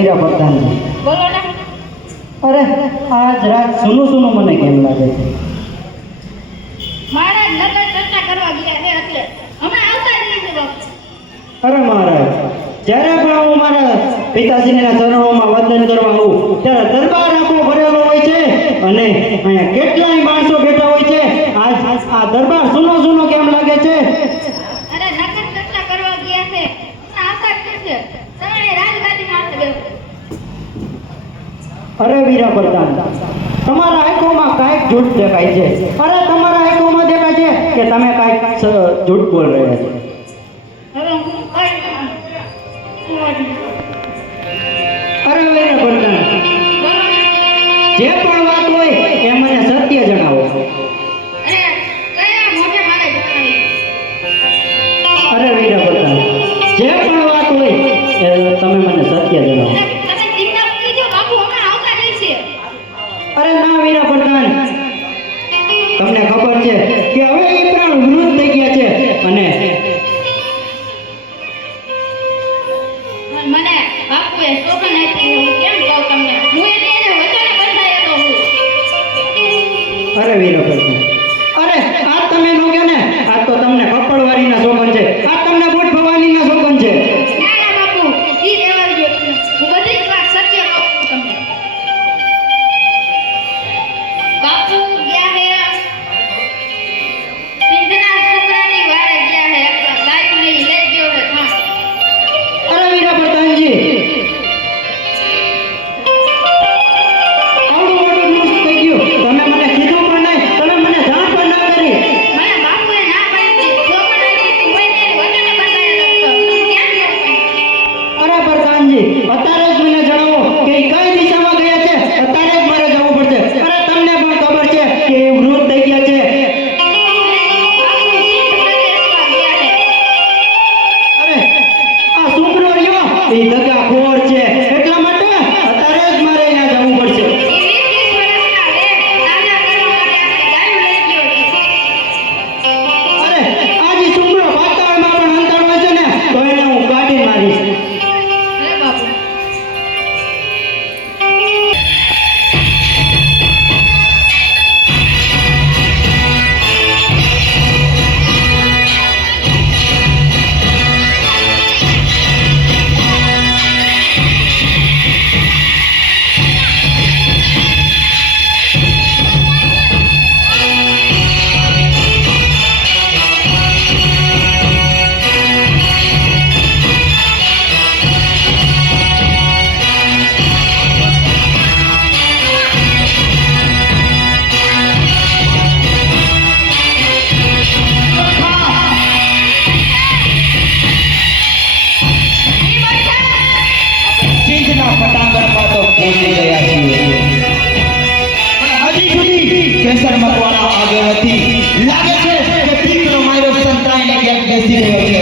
વીરા પ્રધાનજી, બોલો ને. અરે આજ રાત સુનું સુનું મને કેમ લાગે છે? મહારાજ નગર ચર્ચા કરવા ગયા છે એટલે હમણાં આવતા જ નથી બાપુ. અરે મહારાજ, જ્યારે પણ હું મારા પિતાજીના ચરણોમાં વંદન કરવા આવું ત્યારે દરબાર આખો ભરેલો હોય છે અને અહીંયા કેટલાય માણસો બેઠા હોય છે. આજ આ દરબાર સુનો સુનો કેમ લાગે છે? અરે નગર ચર્ચા કરવા ગયા છે, હમણાં આવતા જ નથી. તમે રાજગાદીમાં આવશે બેસો. અરે વીરા પ્રધાન, તમારા આંખોમાં કાંઈક જૂઠ દેખાય છે. અરે તમારા આંખોમાં દેખાય છે કે તમે કાંઈક જૂઠ બોલ રહ્યા છો. હવે હું કઈ અરે વીરા પ્રધાન, બોલો ને. જે પણ વાત હોય એ મને સત્ય જણાવો. અરે કયા મોઢે મારે જણાવી? અરે વીરા પ્રધાન, જે પણ વાત હોય એ તમે મને સત્ય જણાવો. તમે ચિંતા મૂકી દો બાપુ, હમણાં આવતા જ છે. અરે ના વીરા પ્રધાન, તમને ખબર છે કે હવે એ પ્રાણ વૃદ્ધ થઈ ગયા છે અને મને બાપુએ સોગન આપી, હું કેમ કહું તમને? હું એટલે એને વચને બંધાયેલો હું. અરે વીરા પ્રધાન, અરે આ તમે નો કહો ને, આ તો તમને કપડવારીના સોગન છે, આ તમને બુટ ભવાનીના સોગન છે. ના ના બાપુ, ઈ રહેવા દો. હું બધી જ વાત સત્ય કહું છું તમને. બાપુ ગયા હે સિંધના છોકરાની વારે ગયા હે, ગાયું લઈ ગયો હે ઘાસ. અરે વીરા પ્રધાનજી, આવડું મોટું ન્યૂઝ થઈ ગયું, તમે મને કીધું પણ નહીં, તમે મને જાણ પણ ના કરી. મને બાપુએ ના પાડી હતી, સોગન આપી હતી, હું એને વચને બંધાયેલો હતો. તમે ક્યાં ગયો કાંઈ? અરે પ્રધાનજી, અત્યારે જ મને જણાવો કે એ કઈ દિશામાં ગયા છે, અત્યારે જ મારે જવું પડશે. અરે તમને પણ ખબર છે કે એ વૃદ્ધ થઈ ગયા છે. બાપુ સિંધ પ્રદેશમાં ગયા હે. અરે આ છોકરો રહ્યો એ દગાખોર છે, એટલા માટે અત્યારે જ મારે અહીંયા જવું પડશે. ઈ 20 વર્ષના હે, તાજા કરવા માટે આપણે ગાયું લઈ ગયો છે. અરે આ જે છોકરો પાતાળમાં પણ અંતર હોય છે ને, તો એને હું કાઢી મારીશ. અરે બાપુ. સિંધના પટાંગણમાં તો પહોંચી ગયા છીએ, પણ હજી સુધી કેસર મકવાણા આવ્યો નથી. લાગે છે કે દીકરો મારો સંતાઈને ક્યાંક બેસી રહ્યો છે.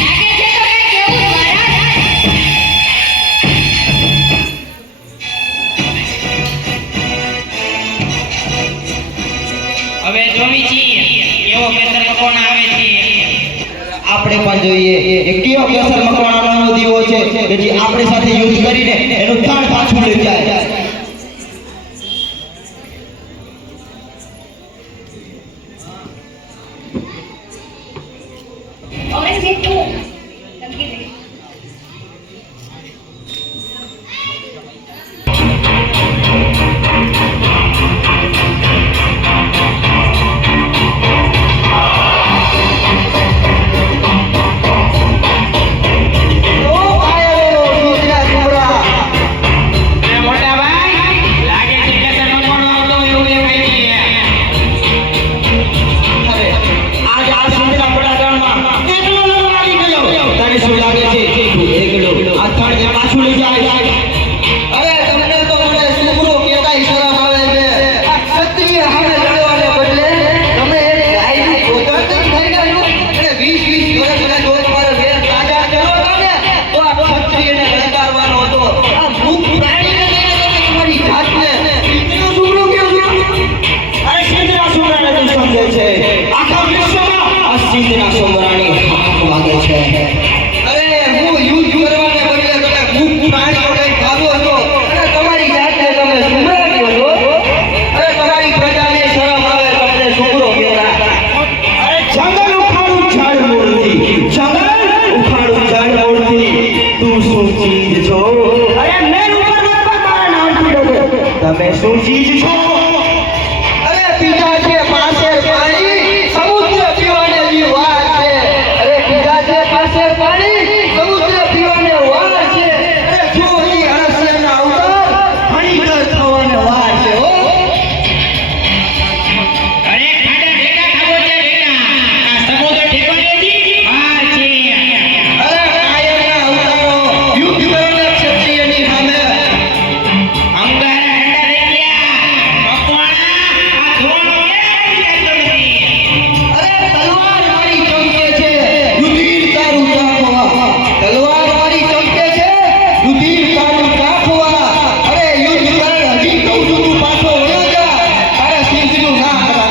લાગે છે તો કઈ કેવું મહારાજ? હવે જોવી છીએ એવો કેસર મકવાણા આવે છે. આપણે પણ જોઈએ એ કયો કેસર મકવાણાનો દીવો છે કે જે આપણી સાથે યુદ્ધ કરીને એનું પ્રાણ પાછું લઈ જાય. હવે મીઠું લખી દે. ઓ આયો સિંધના છોકરા, એ મોટા ભાઈ, લાગે છે કેસર મકવાણો આવતો એવું દેખાય છે. અરે આજ આ સિંધના પટાંગણમાં કેટલો લોકો આવી ગયો.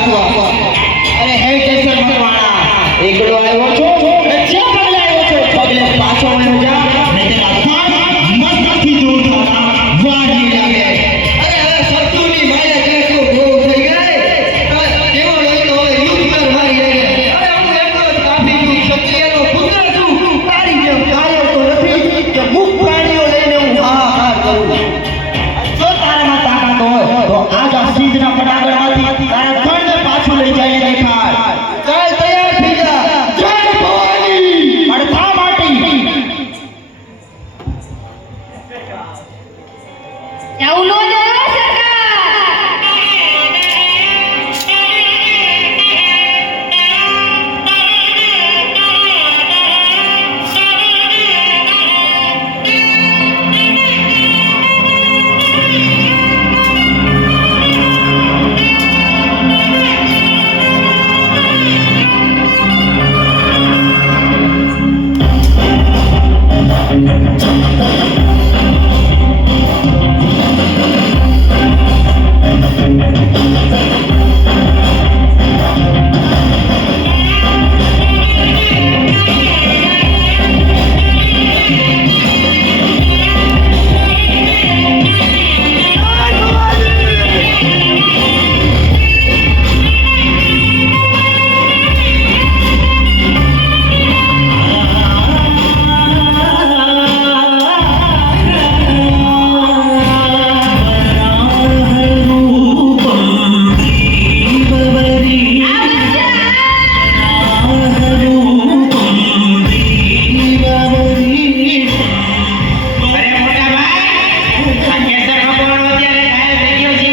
રાખવા. અરે હે કેસર મકવાણા, એકલો આવ્યો છો ને ક્યાં પગલે આવ્યો છો? પગલે પાછો વળ્યો જા ને તેના થાળ મસ્તથી દૂર થતા વાડી લાગે. અરે હવે શત્રુની માયા કેટલું ગોળ થઈ ગઈ. તેવો લઈ તો હવે યુદ્ધ કરવાની લઈ. અરે હું એકલો જ કાફી છું, ક્ષત્રિયનો પુત્ર છું. તારી જેમ કાયર તો નથી કે મુખ પ્રાણીઓ લઈને હું હાહાકાર કરું. જો તારામાં તાકાત હોય તો આજ આ સિંહના પટાગળમાંથી તારા ધણને પાછું લઈ જઈને દેખાડ. ચાલ તૈયાર થઈ જા. જય ભવાની. અડધા માટી. જાવું નો જવા સરકાર. અરે મોટા ભાઈ, આ કેસર મકવાણો અત્યારે ઘાયલ થઈ ગયો છે.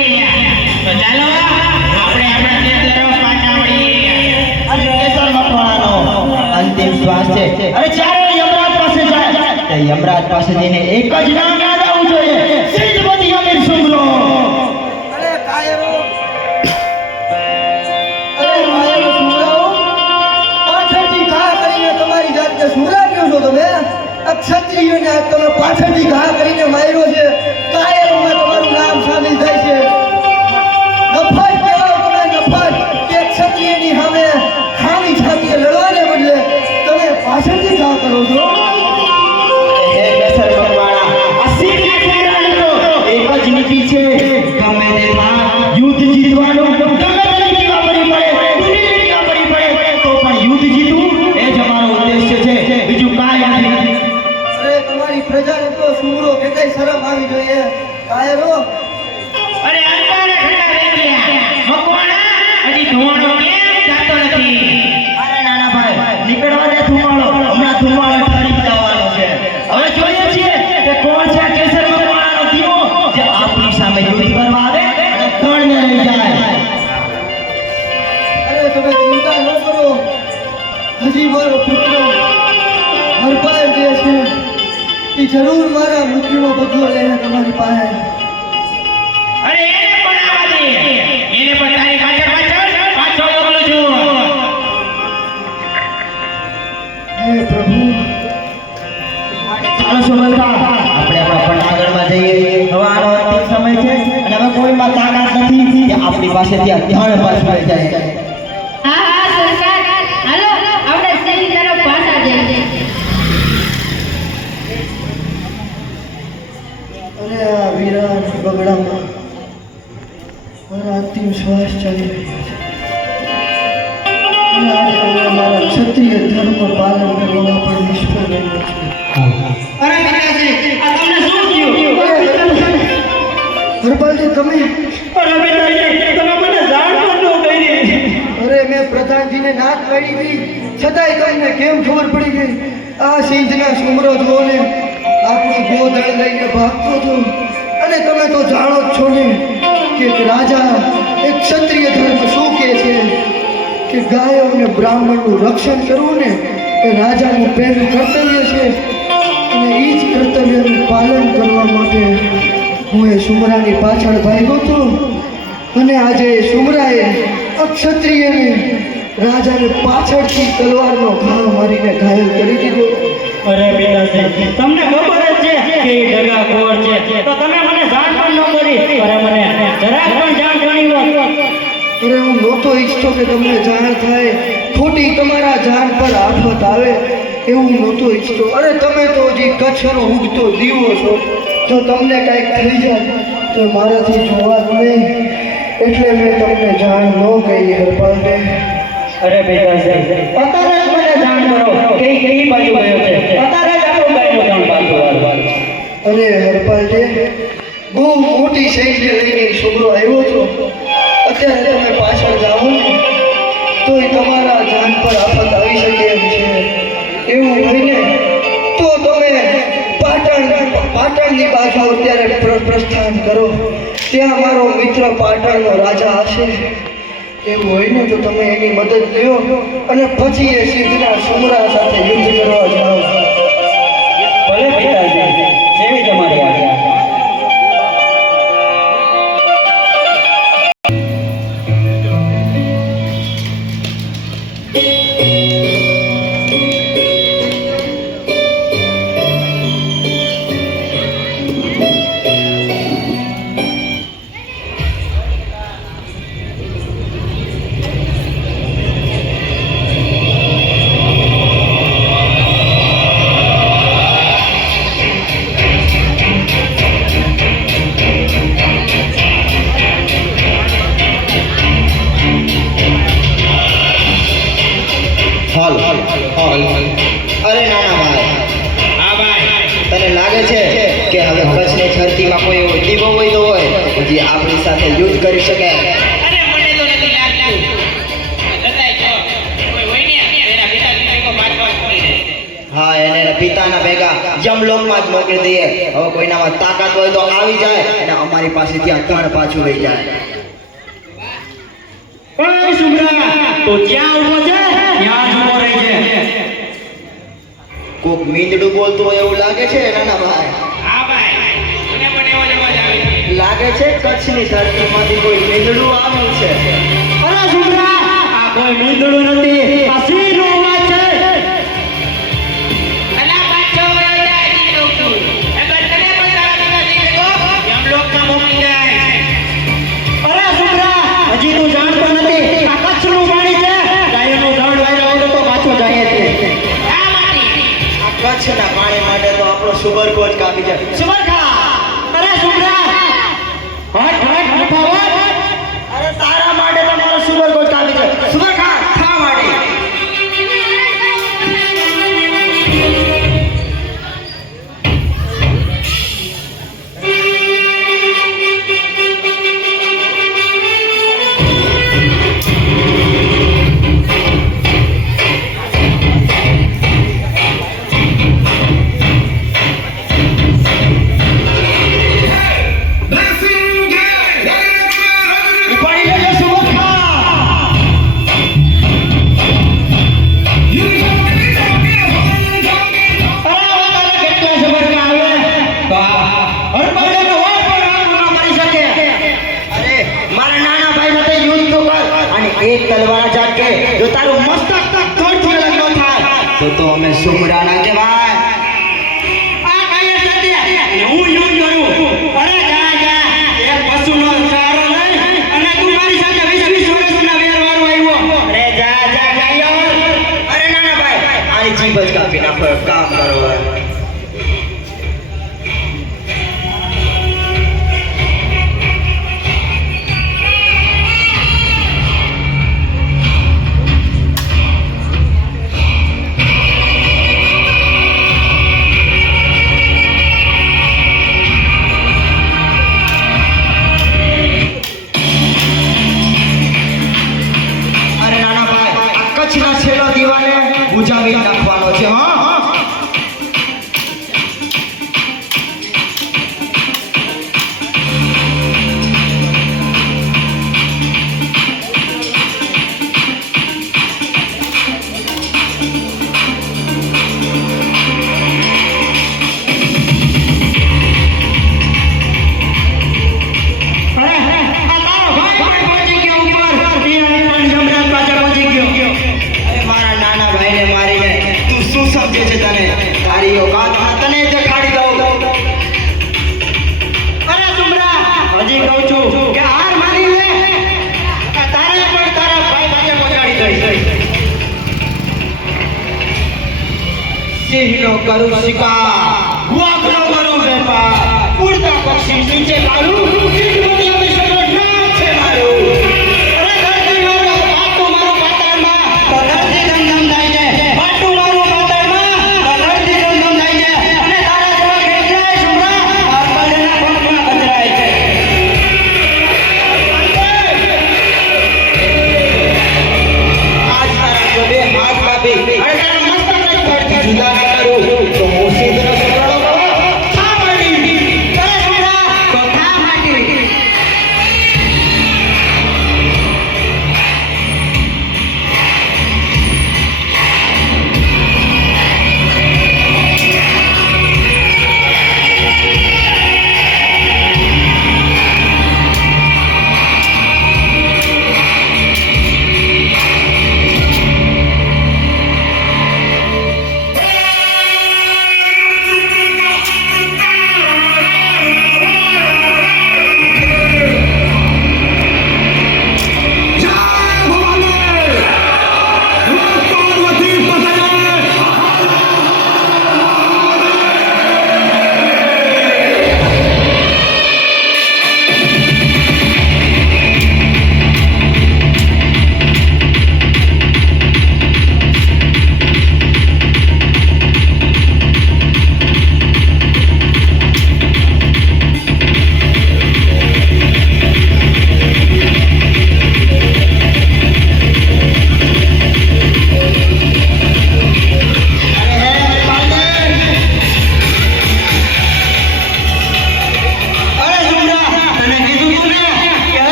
તો ચાલો આપણે આપણા દેશ તરફ પાછા વળીએ. અને કેસર મકવાણાનો અંતિમ શ્વાસ છે. અરે ચારે યમરાજ પાસે જાય. તે યમરાજ પાસે જઈને એક જ નામ યાદ આવવું જોઈએ. સિદ્ધપતિ અમીર સુમરો. અરે કાયરો, અરે કાયરો સુમરાઓ, પાછળથી ઘા કરીને તમારી જાતને સુરાવ્યો છો તમે. આ ક્ષત્રિયોને આજ તમે પાછળથી ઘા કરીને માર્યો છે. કાયરોમાં તમારું નામ સામેલ થાય છે. નફરત કહેવાય તમે, નફરત કે ક્ષત્રિયની સામે ખાલી છાતીએ લડવાને બદલે તમે પાછળથી ઘા કરો છો. હે કેસર મકવાણા, આ સિદ્ધના સુમરાની તો એક જ નીતિ છે. ગમે તે થાય, યુદ્ધ જીતવાનું. ગમે તેની પીવા પડી પડે, દુનિયાની પીવા પડી પડે, તો પણ યુદ્ધ જીતવું એ જ અમારો ઉદ્દેશ્ય છે. બીજું કાંઈ નથી. અરે તમારી પ્રજાને તો સુમરો કેટલાય શરમ આવી જોઈએ. કાયરો, અરે અંધારે ખડા રહી ગયા. મકવાણા, હજી ધુમાડો કેમ જાતો નથી? અરે નાના ભાઈ, નીકળવા દે ધુમાડો. હમણાં ધુમાડો ઠરી જવાનો છે. હવે જોઈએ છીએ કે કોણ છે આ કેસર મકવાણાનો દીવો જે આપણી સામે યુદ્ધ કરવા આવે અને ધણને લઈ જાય. અરે તમે ચિંતા ન કરો. હજી મારો પુત્ર હરપાલ જે છે એ જરૂર મારા મૃત્યુનો બદલો લઈને તમારી પાસે. અરે એને પણ આવવા દે. એને પણ તારી પાછળ પાછો મોકલું છું. હે પ્રભુ, ચાલો સુમંતા, આપણે આપણા પટાગળમાં જઈએ. હવે આનો અંતિમ સમય છે અને હવે કોઈમાં તાકાત નથી કે આપણી પાસેથી આ ધણ પાછું લઈ જાય. હા હા સરકાર, હાલો આપણે સહી તરફ પાછા જઈએ. અરે આ વિરાટ બગડામાં મારા અંતિમ શ્વાસ ચાલી રહ્યો છે. અને આજે મને મારા ક્ષત્રિય ધર્મ પાલન કરવામાં પણ નિષ્ફળ રહ્યો છું. અરે પિતાજી, આ તમને શું થયું? હરપાલજી, તમે અરે પિતાજી, તમે મને જાણ પણ ન કરી. અરે મેં પ્રધાનજીને નાક પાડી હતી, છતાંય તમને કેમ ખબર પડી ગઈ? આ સિંહના સુમરો જુઓ ને, આપણું ગોધળ લઈને ભાગતો હતો. અને તમે તો જાણો જ છો ને કે એક રાજા, એક ક્ષત્રિય ધર્મ શું કહે છે કે ગાયો અને બ્રાહ્મણનું રક્ષણ કરવું ને એ રાજાનું પહેલું કર્તવ્ય છે. અને એ જ કર્તવ્યનું પાલન કરવા માટે હું એ સુમરાની પાછળ ભાગ્યો હતો. અને આજે એ સુમરાએ અક્ષત્રિયને રાજાને પાછળથી તલવારનો ઘા મારીને ઘાયલ કરી દીધો. અરે પિતાજી, તમને ખબર જ છે કે એ ડગાખોર છે, તો તમે મને જાણ પણ ન કરી. અરે મને જરાક પણ જાણ જાણી હોત અરે હું નહોતો ઈચ્છતો કે તમને જાણ થાય, ખોટી તમારા જાન પર આફત આવે એવું નહોતો ઈચ્છતો. અરે તમે તો હજી કચ્છનો ઉગતો દીવો છો, જો તમને કાંઈક થઈ જાય તો મારાથી જોવા જ નહીં, એટલે મેં તમને જાણ ન કરી હરપાલને. અરે પિતાજી, અત્યારે જ મને જાણ કરો કે કઈ બાજુ ગયો છે. અત્યારે જ આપણો ગાયનો જાણ પાછો. અરે હરપાલજી, બહુ મોટી સૈન્ય લઈને છોકરો આવ્યો છો, અત્યારે તમે પાછળ જાઓ ને તોય તમારા જાન પર આફત આવી શકે એમ છે. એવું હોય ને તો તમે પાટણની બાજુ અત્યારે પ્રસ્થાન કરો, ત્યાં મારો મિત્ર પાટણનો રાજા હશે. એવું હોય ને તો તમે એની મદદ લ્યો અને પછી એ સિદ્ધના સુમરા સાથે યુદ્ધ કરવા જાઓ. ભલે પિતાજી, જેવી તમારી આજ્ઞા. હાલ અરે નાના ભાઈ, હા ભાઈ, તને લાગે છે કે હવે કચ્છની ધરતીમાં કોઈ એવો દીવો હોય તો હોય જે આપણી સાથે યુદ્ધ કરી શકે? અરે મને તો નથી લાગતું. છતાંય જો કોઈ હોય ને એના પિતાજીને કોઈ મારવા કરી દે. હા, એને એના પિતાના ભેગા જમલોકમાં જ મોકલી દઈએ. હવે કોઈનામાં તાકાત હોય તો આવી જાય અને અમારી પાસેથી આ ધણ પાછું લઈ જાય. ઓય સુમરા, તો જ્યાં ઊભો છે ત્યાં જ ઊભો રહેજે. કોક મીંદડું બોલતું હોય એવું લાગે છે નાના ભાઈ? હા ભાઈ, મને પણ એવો જ અવાજ આવે છે. લાગે છે કચ્છની ધરતીમાંથી કોઈ મીંદડું આવ્યું છે. અરે સુમરા, આ કોઈ મીંદડું નથી, આ સિંહનો અવાજ છે. અલા પાછો વળો ઈ લોકો. અગર તને પણ તારા પિતાજીને કહો, યમલોકમાં મોકલી જાય. અરે સુમરા, હજી તું જાણતો નથી, આ કચ્છનું પાણી છે. ગાયનું દળ વાયરા વગર તો પાછું જાય છે. આ માટી. આ કચ્છના પાણી માટે તો આપણો સુબરકોટ કાપી જાય. સુમરખા, અરે સુમરા, હટ હટ હઠાવટ. અરે તારા માટે તો મારો સુબરકોટ કાપી જાય. સુબરખા, થા માટે. ઉપાડી લેજો સુબરખા. અરે હવે તારે કેટલા સુમરખા આવે? તો આ હરપાળાનો હોય પણ આમ ન મારી શકે. અરે મારા નાના ભાઈ સાથે યુદ્ધ તો કર અને એક તલવાર જાકે જો તારું મસ્તક તક થોડથી અલગ ન થાય તો અમે સુમરાના કહેવાય. આ કાંઈ સાથે અને હું યુદ્ધ કરું. અરે જા જા, એક પશુનો સહારો લઈ અને તું મારી સાથે 20 વર્ષના વેરવાળો આવ્યો. અરે જા જા ગાયો. અરે નાના ભાઈ, આની જીભ જ કાપી નાખો, એક કામ કરો. અરે નાના ભાઈ, આ કચ્છના છેલ્લા દીવાને બુજાવી નાખવાનો છે. હા અરે આ તારો ભાઈ પણ પહોંચી ગયો ઉપર. એ પણ જમરાજ પાછળ પહોંચી ગયો. અરે મારા નાના ભાઈને મારીને સિંહનો કરું શિકાર, વાઘનો કરું વેપાર, ઉડતા પક્ષી નીચે મારું, દુનિયા વિશ્વનો નામ છે મારું. અરે ધરતી મારો, પાટું મારું પાતાળમાં, તો ધરતી ધમધમ થાય છે. પાટું મારું પાતાળમાં, તો ધરતી ધમધમ થાય છે. અને તારા જેવા કેટલાય છોકરા આ પડેલા પંખમાં કચરાય છે. આજ તારા ગળે હાથ કાપી અને તારા મસ્તકને ધરતી જુદા ન કરું તો હું સિંહનો સુરાળો કરું. થા માંડી, અરે છોકરા, તો થા માંડી.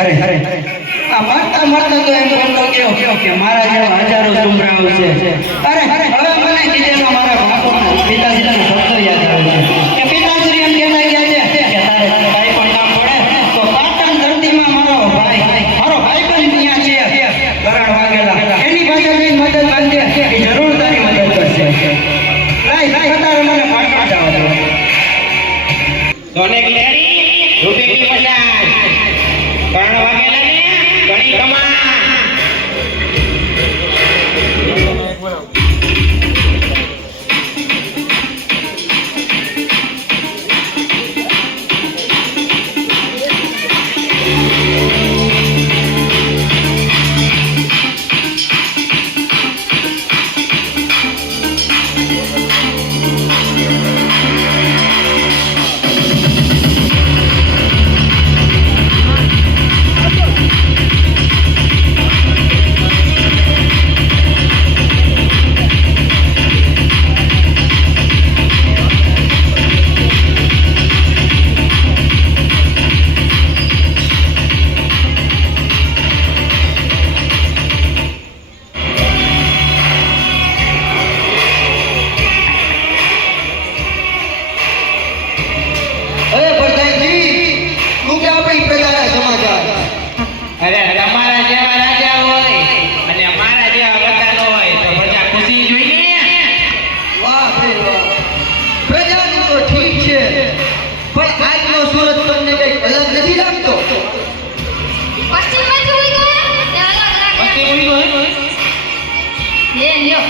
અરે આ મારતા મારતા તો એમ કરતો ગયો કે મારા જેવા હજારો સુમરા આવશે. અરે હવે મને કીધેલો મારા બાપુનો પિતાજીનો શબ્દ યાદ આવે છે કે પિતાશ્રી એમ કહેતા ગયા છે કે તારે કાંઈ પણ કામ પડે તો પાટણ ધરતીમાં મારો ભાઈ પણ ત્યાં છે કરણ વાઘેલા, એની પાસે જઈને મદદ માંગજે, એ જરૂર તારી મદદ કરશે. લાય અત્યારે મને પાટણ જવા દો. સોને કી કરી, રૂપે કી મજાક, કરણ વાઘેલા ને ઘણી કમા. અરે તમારા જેવા રાજા હોય અને મારા જેવા બધાનો હોય તો પ્રજા ખુશી જોઈએ. વાહ ભાઈ વાહ, પ્રજાનું તો ઠીક છે, પણ આજનો સુરત તમને કઈ અલગ નથી લાગતો? પશ્ચિમ બાજુ ઉઈ ગયો તે અલગ લાગે. પતિ ઉઈ ગયો. એ લ્યો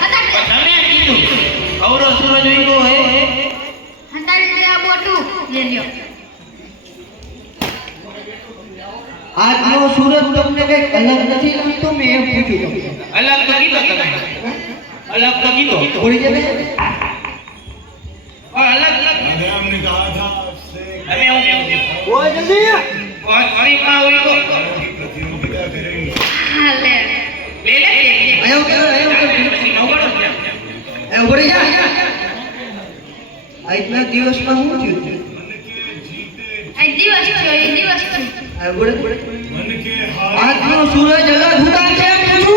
હતા કે તમે કીધું અવરો સૂરજ ઉઈ ગયો હે. હંતાડી તે આ બોટું લે લ્યો. આજનો સુરત તમને કઈ અલગ નથી લાગતો? મેં એમ પૂછ્યું તમને. અલગ તો કીધો તમે, અલગ તો કીધો ભૂલી ગયા ને? અલગ અમે હું ઓય જલ્દી ફરી પા ઉઈ ગયો. હા લે લે લે આયો કે પછી નવડો ત્યાં. એ ઉભરી જા. આજના દિવસમાં શું થયું? આ દિવસ થયો એ દિવસ થયો. આ બોલે આજનો સૂરજ અલગ હુતા છે પૂછું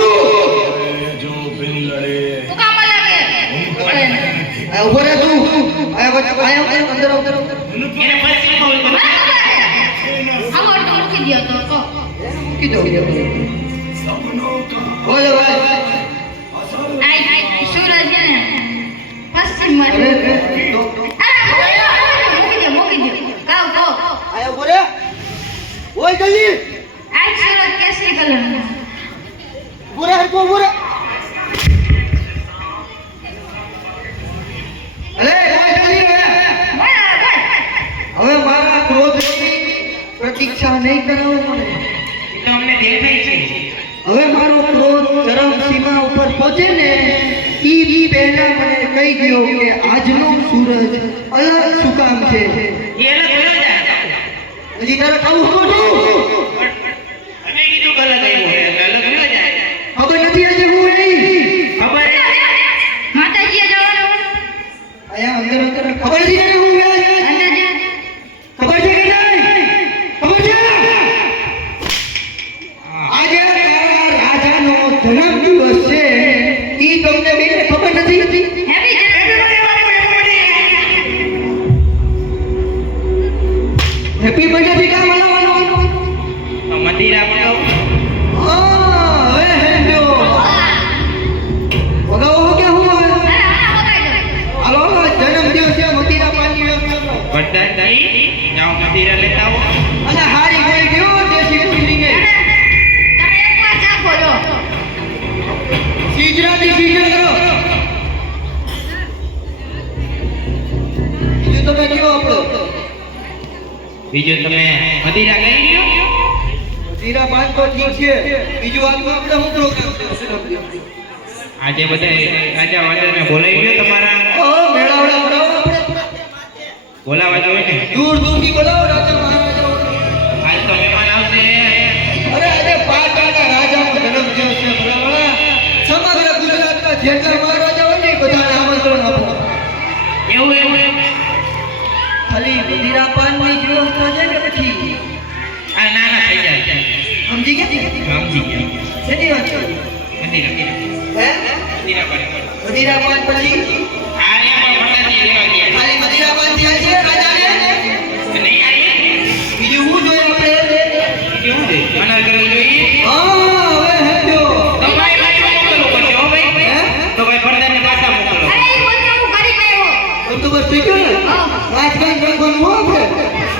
તું કામ લાગે આ ઉભો રહે તું આયા અંદર અંદર એને પછી ફોન કરો આગળ તો મૂકી દ્યો તો કીધો બોલે ભાઈ આઈ સૂરજ છે ને પશ્ચિમ માં અરે મૂકી દો કાવ કાવ આયા ઉભો રહે ઓય જલ્દી આ સૂરજ કેસરી કલર નો ઉભો રહે ઉભો રહે અરે ઓય જલ્દી રે હવે મારા ક્રોધની પ્રતીક્ષા નહીં કરાવો મને તો અમને દેખાય છે હવે મારો ક્રોધ ચરમ સીમા ઉપર પહોંચે ને ઈ પહેલા મને કહી ગયો કે આજનો સૂરજ અલગ શું કામ છે એને જોયો જાય હજી તારે કહું છું અમે કીધું ગલત આવ્યું ગલત જોયો જાય ખબર નથી આજે હું નહીં ખબર માતાજીએ જવાનું આયા અંદર અંદર ખબર નથી કે હું ગયા અંદર જા ખબર છે કે નહીં ખબર છે આજે તારા રાજાનો જન્મદિવસ છે ઈ તમને બેને ખબર નથી હેપી હેપી બર્થડે ભીખા મનાવવાનો તો મંદિર આપણો હા હવે હેલ્યો વગાવો કે હું હવે હાલો જન્મદિવસ છે મદિરા પાણી વ્યવસ્થા વરદાનથી જાઓ મંદિરે લેતા આવો અને હારી ગઈ ગયો દેશી ફિલિંગ તમે એકવાર ચાખો લો સીજરાથી સીજર કરો બીજું તમે કયો આપણો બીજું તમે મંદિરા લઈ લ્યો મદિરા પાન તો ઠીક છે બીજું આગળ આપણે શું પ્રોગ્રામ છે આજે બધા રાજા વાજાને બોલાવી લ્યો તમારા ઓ મેળાવડા બોલાવો આપણે બોલાવા જોઈએ ને દૂર દૂરથી બોલાવો રાજા મહારાજા આજ તો મહેમાન આવશે અરે આજે પાટણના રાજાનો જન્મદિવસ છે બોલાવડા સમગ્ર ગુજરાતના જેટલા મહારાજા હોય ને બધાને આમંત્રણ આપો એવું એવું ખાલી મદિરા પાનની જ વ્યવસ્થા છે કે પછી આ ના ના થઈ જાય સમજી ગયા સમજી ગયા શેની વાત છે મંદિરા હે મંદિરા પર મદિરા પાન પછી આ એમાં વરદાનથી લેવા ગયા ખાલી મદિરા પાન થી છે રાજાને નહીં આવી બીજું શું જોઈએ આપણે કેવું છે મના કરી જોઈએ હા હવે હેલ્યો તો ભાઈ બાજુ મોકલો પછી હો ભાઈ તો ભાઈ વરદાનને પાછા મોકલો અરે એ બધું હું કરી ગયો બંદોબસ્ત થઈ ગયો ને રાજકારણ રાખવાનું હો આપણે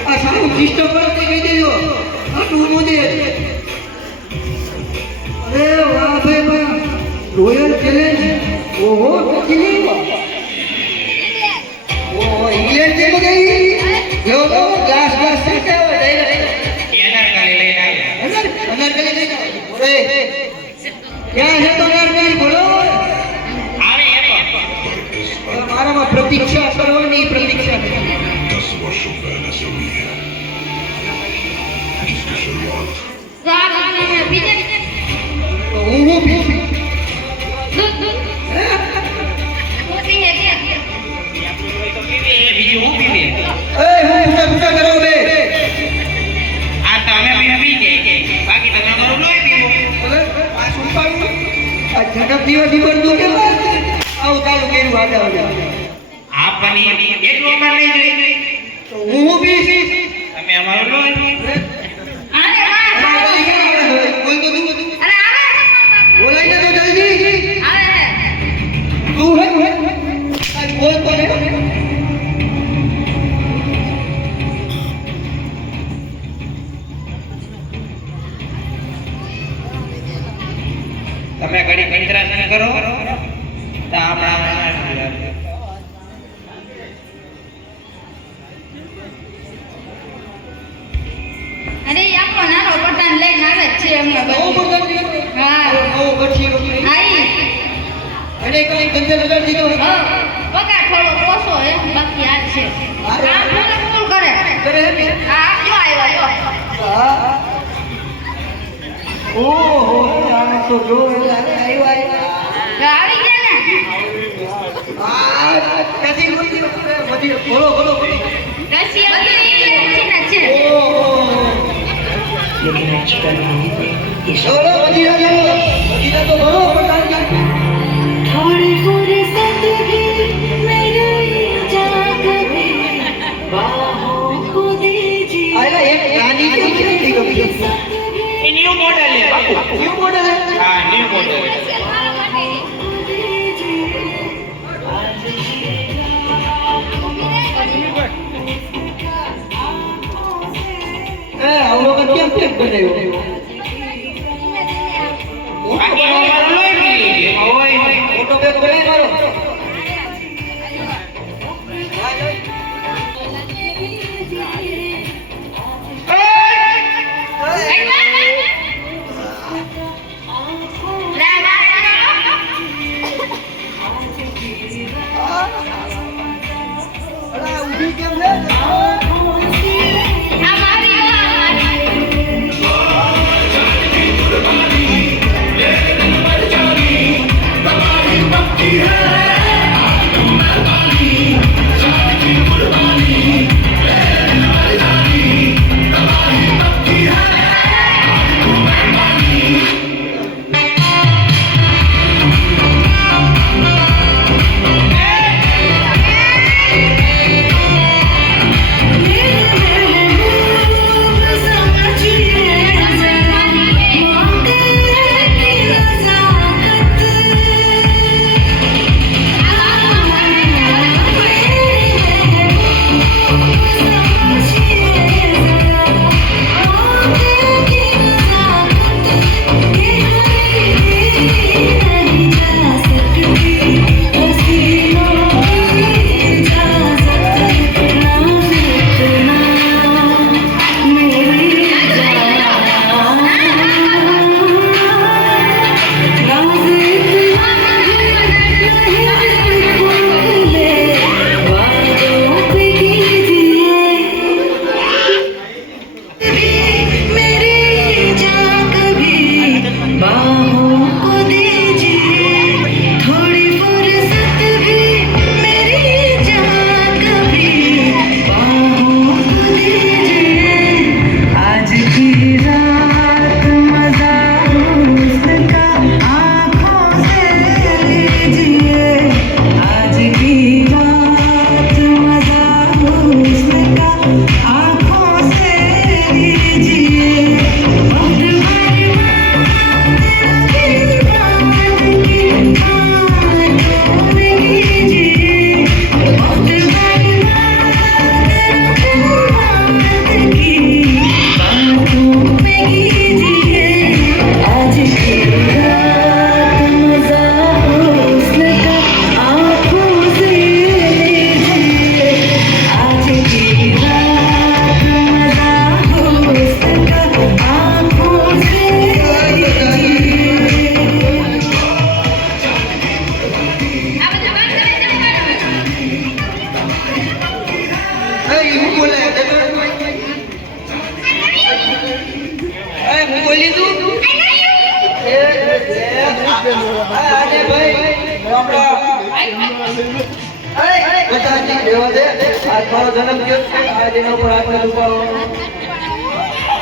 આ સારું સિસ્ટમ કરતી કહી દેજો આટલું મોદે અરે વાહ ભાઈ વાહ રોયલ ચેલેન્જ ઓહો પછી નહીં ઓહો ઇંગ્લેન્ડ જેમ ગઈ જો તો ગ્લાસ ગ્લાસ સેટ આવે ડાયરેક્ટ એના કાલે લઈને આવ્યા અનારકલી લઈ જાઓ ઓરે ક્યાં છે તો અનારકલી બોલો આવે એનો મારામાં પ્રતીક્ષા કરવાની પ્રતીક્ષા તો આ ગાને બીજે હું પીશું દૂધ દૂધ મોટી હે કે તો પીવે એ બીજું હું પીવે એ હું પૂછા કરો બે આ તમે પી જાય બાકી તમે અમારું લોહી પીવો આ સુપાયું આ જગત દિવસથી બનતું કેમ આવું ચાલુ કર્યું આજે આ પનીર એટલું અમારે નહીં જોઈએ તો હું પીશ તમે અમારું લોહી પીવો અરે વાહ બોલ તો તું અરે આવે બોલાઈ તો જલ્દી આવે તું હે બોલ તો ને તમે ઘડી કંત્રાસન કરો તો આપણા અરે ઈ આપણો નાનો પઠાણ લઈને આવે જ છે હમણાં નવો બધું. બટન હા નવો બટન આઈ અને કઈ કંજે લગાડી દીધો પગાર થોડો ઓછો હે બાકી આ જ છે આ ફૂલ કરે કરે હે આ જો આવ્યો હા ઓહો આ તો જો આવ્યો આવી ગયા ને આ કદી મોટી બોલો બોલો બોલો રશિયા છે ને છે ઓહો लेकिन आज करना ही चलो मदीरा चलो मदीरा तो भरो प्रधान थोड़ी फुर्सत भी मेरे जाग भी बाहों को दीजिए आया एक गानी की खेती कभी એ ન્યુ મોડેલ છે બાપુ क्यों मॉडल है હા ન્યુ મોડેલ સ્પેશિયલ મારા માટે हम लोग क्या केक बनायो બાકી અમારો લોહી પી લીધી એમાં હોય फोटो पे बनाए मारो अरे उठी केम ले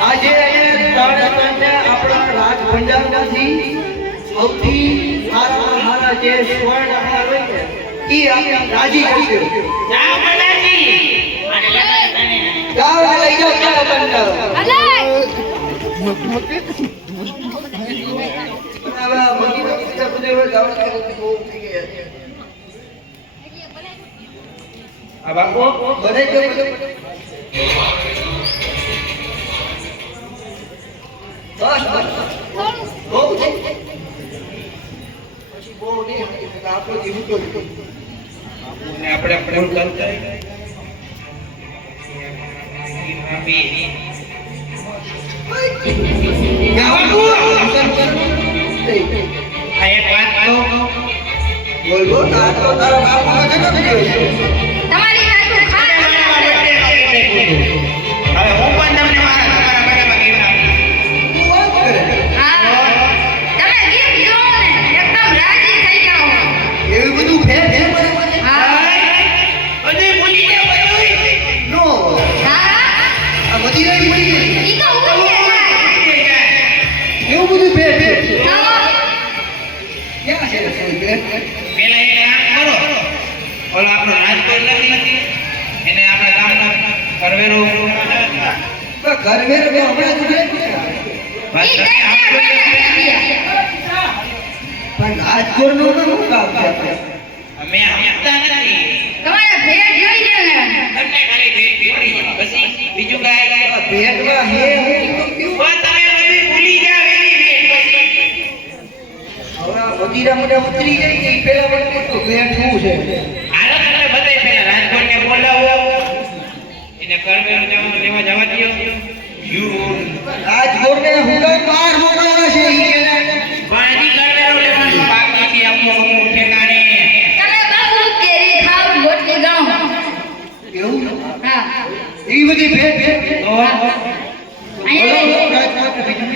આજે આપણા રાજ ભંડારમાંથી સૌથી સારા જે સ્વર્ણ હોય ને ઈ આપણે રાજી કરી દો જાઓ પ્રધાનજી અને લગન તને જાઓ ને લઈ જાઓ ક્યાં બંધ આ બાપુ બને ગયો બસ બહુ થઈ પછી બહુ નહીં આપણે જીવું તો ને આપણે ફોન કરતા આ એક વાત કહું બોલ બોલ તારા બાપુનો જન્મ થયો છે તમારી વાત તો ખાસ હવે હું પણ તમને મારા તમારા બધામાં તું વાત કરે હા તમે ગીત ગાઓ ને એકદમ રાજી થઈ જાઓ એવું બધું ફેર ફેર મને હા બધું ભૂલી ગયા બધું નો હા આ બધી રહી પડી ગઈ ઈ તો હું કે જાય કરવેરો ઘરવેર હમણાં જ ઉઠે. બસ ઈ તમે કઈ પણ રાજકોટનું તો શું કામ છે? અમે સમજતા નથી તમારે ભેટ જોઈ છે ને તમને ખાલી ભેટ પીવડી છે. પછી બીજું કાંઈ ભેટમાં હે હું તો કેવું? બસ તમે બધું ભૂલી જાવ એવી ભેટ પછી હવે આ મદિરા મને ઉતરી જાય ને ઈ પહેલા મને પૂછો ભેટ શું છે? હાલો તમે બધાય પહેલા રાજકોટને બોલાવો એને કરવેરો લેવા જવા દ્યો રાજકોટને હું કામ બહાર મોકલવા છે ઈ કે પાણી કરવેરો લેવાનું બાકી છે અમુક અમુક ઠેકાણે તમે બાપુ કેરી ખાવ ગોટલી ગાઉં એવું? હા ઈ બધી ભેટ છે? અહીંયા રાજકોટને બીજું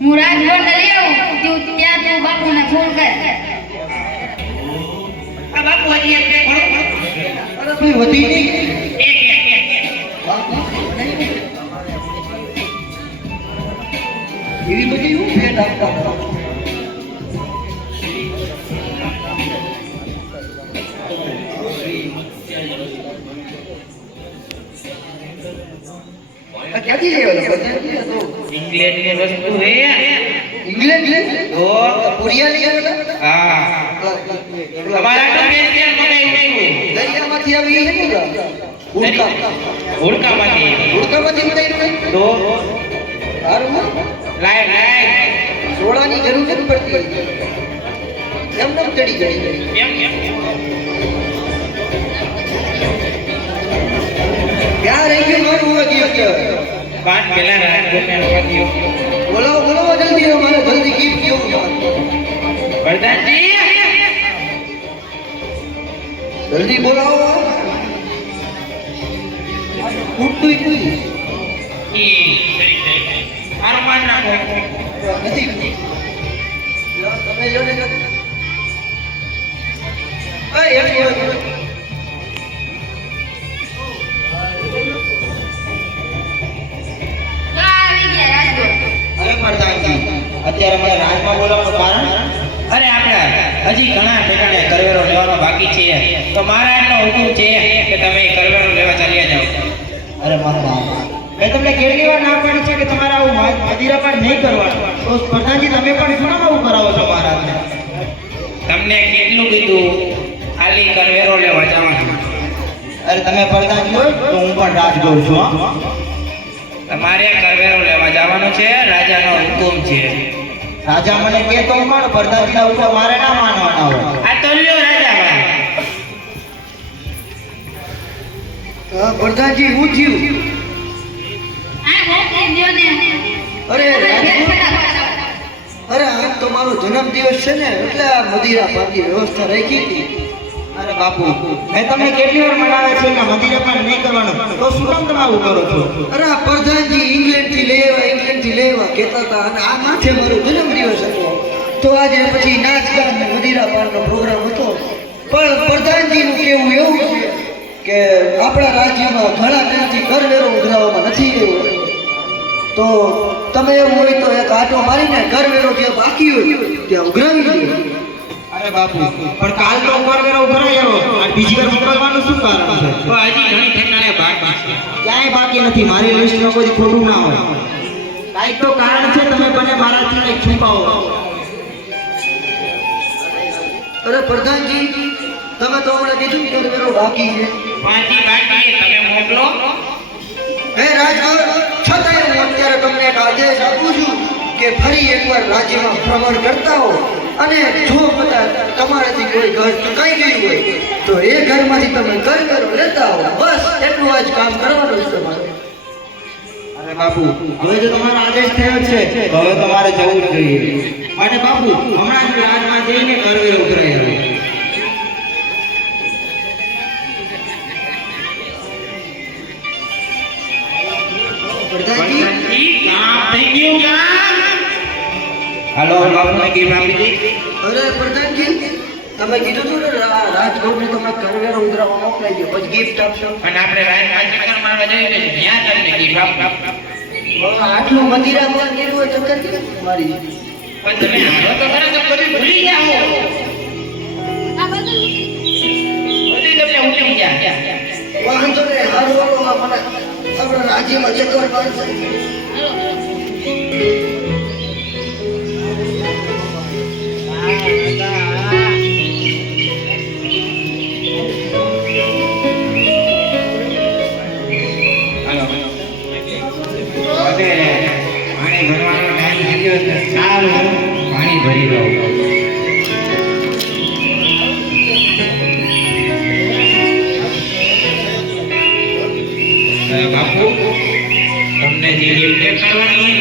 હું રાજકોટ લઈ આવું તું ત્યાં તું બાપુને ફોન કર આ બાપુ હજી એક ભેટ ભરો અરે ભાઈ વધી નહીં. એક એવી બધી હું ભેટ આપતા હતા. આ ક્યાંથી લેવાનો? ઇંગ્લેન્ડની વસ્તુ હે ઇંગ્લેન્ડ લે? તો કોરિયા લઈ આવેલા? હા તમારા તો પેન્શન બનાવ્યું દરિયામાંથી આવી છે ને હુડકા. હોડકામાંથી હુડકામાંથી બનાવ્યું ને? તો સારું હો. લાય સોડાની જરૂર નથી પડતી. એમને ચડી જાય. એમ ક્યાં રહી ગયું મારું અત્યારે? પાંચ પેલા રાજકોટને આવવા દ્યો બોલાવો બોલાવો જલ્દી અમારે જલ્દી ગીફ્ટ કેવું પ્રધાનજી જલ્દી બોલાવો. ખૂટતું નથી. મારું માન રાખો તમે લો ને. એમ બોલો. આવી ગયા રાજકોટ અરે પ્રધાનજી અત્યારે મને રાજમાં બોલાવવાનું કારણ અરે આપણે હજી ઘણા ઠેકાણે કરવેરો લેવાનો બાકી છે તો મારા એટલો હુકમ છે કે તમે કરવેરો લેવા ચાલ્યા જાઓ અરે મહારાજ મેં તમને કેટલી વાર ના પાડી છે કે તમારે આવું મદિરાપાન નહીં કરવાનું તો પ્રધાનજી તમે પણ શું આવું કરાવો છો મહારાજને તમને કેટલું કીધું ખાલી કરવેરો લેવા જવાનું અરે તમે પ્રધાનજી હોય તો હું પણ રાજ જોઉં છું હા તમારે કરવેરો લેવા જવાનું છે રાજાનો હુકમ છે રાજા મને કે તો પણ પ્રધાનજીના ઉપર મારે ના માનવાના હોય આ તો લ્યો રાજા ભાઈ પ્રધાનજી હું થયું? આ ગોટલી દ્યો ને અરે ભેટ રાજકોટ. ફટાફટ અરે આજ તો મારો જન્મદિવસ છે ને એટલે આ મદિરા પાનની વ્યવસ્થા રાખી હતી. અરે બાપુ મેં તમને કેટલી વાર મનાવ્યા છે કે મદિરાપાન નહીં કરવાનું તો શું કામ તમે આવું કરો છો અરે આ પ્રધાનજી ઇંગ્લેન્ડથી લેવા કહેતા હતા અને આ માથે મારો જન્મદિવસ હતો તો આજે પછી નાચ ગાન ને મદિરા પાનનો પ્રોગ્રામ હતો. પણ પ્રધાનજીનું કેવું એવું છે કે આપણા રાજ્યમાં ઘણા ટાઈમથી કરવેરો ઉઘરાવવામાં નથી રહ્યો. તો તમે એવું હોય તો એક આંટો મારીને કરવેરો જે બાકી હોય ત્યાં ઉઘરાવી લો. અરે બાપુ પણ કાલ તો કરવેરો ભરાઈ આવ્યો આ બીજી વાર મોકલવાનું શું કારણ છે તો હજી ઘણી ઠેકાણે બાકી છે ક્યાંય બાકી નથી મારી લિસ્ટમાં કોઈ ખોટું ના હોય કાંઈક તો કારણ છે તમે બને મારાથી કંઈક છુપાવો અરે પ્રધાનજી તમે તો હમણાં કીધું કે કરવેરો બાકી છે. પાછી બાકી તમે મોકલો હે રાજકોટ, છતાંય હું અત્યારે તમને એક આદેશ આપું છું કે ફરી એકવાર રાજ્યમાં ભ્રમણ કરતા હો અને જો કદાચ તમારાથી કોઈ ઘર ચૂકાઈ ગયું હોય તો એ ઘરમાંથી તમે કરવેરો લેતા હો. બસ એટલું આજ કામ કરવાનું છે તમારે. અરે બાપુ હવે જો તમારો આદેશ થયો છે તો હવે તમારે જવું જ જોઈએ અને બાપુ હમણાં જ રાજમાં જઈને કરવેરો ઉઘરાઈ આવ્યો પ્રધાનજી કામ થઈ ગયું કામ હાલો બાપુને ગીફ આપી દી અરે પ્રધાનજી તમે કીધું હતું ને રાજકોટને તમે કરવેરો ઉઘરાવવા મોકલાઈ દો પછી ગિફ્ટ આપશો. અને આપણે રાજમાં ચક્કર મારવા જઈએ છીએ ત્યાં તમને ગીફ આપ આટલું મંદિરા પર કર્યું હોય ચક્કર કેમ મારી? પણ તમે હાલો તો ખરા તો બધું ભૂલી જાઓ આ બધું બધું તમને ઉઠી જાય વાંધો નહીં સારું હતું આપણા રાજ્યમાં ચક્કર મારશે. પાણી ભરવાનો ટાઈમ થઈ ગયો છે. સારું પાણી ભરી દઉં. બાપુ તમને જે ગિફ્ટ કરવાની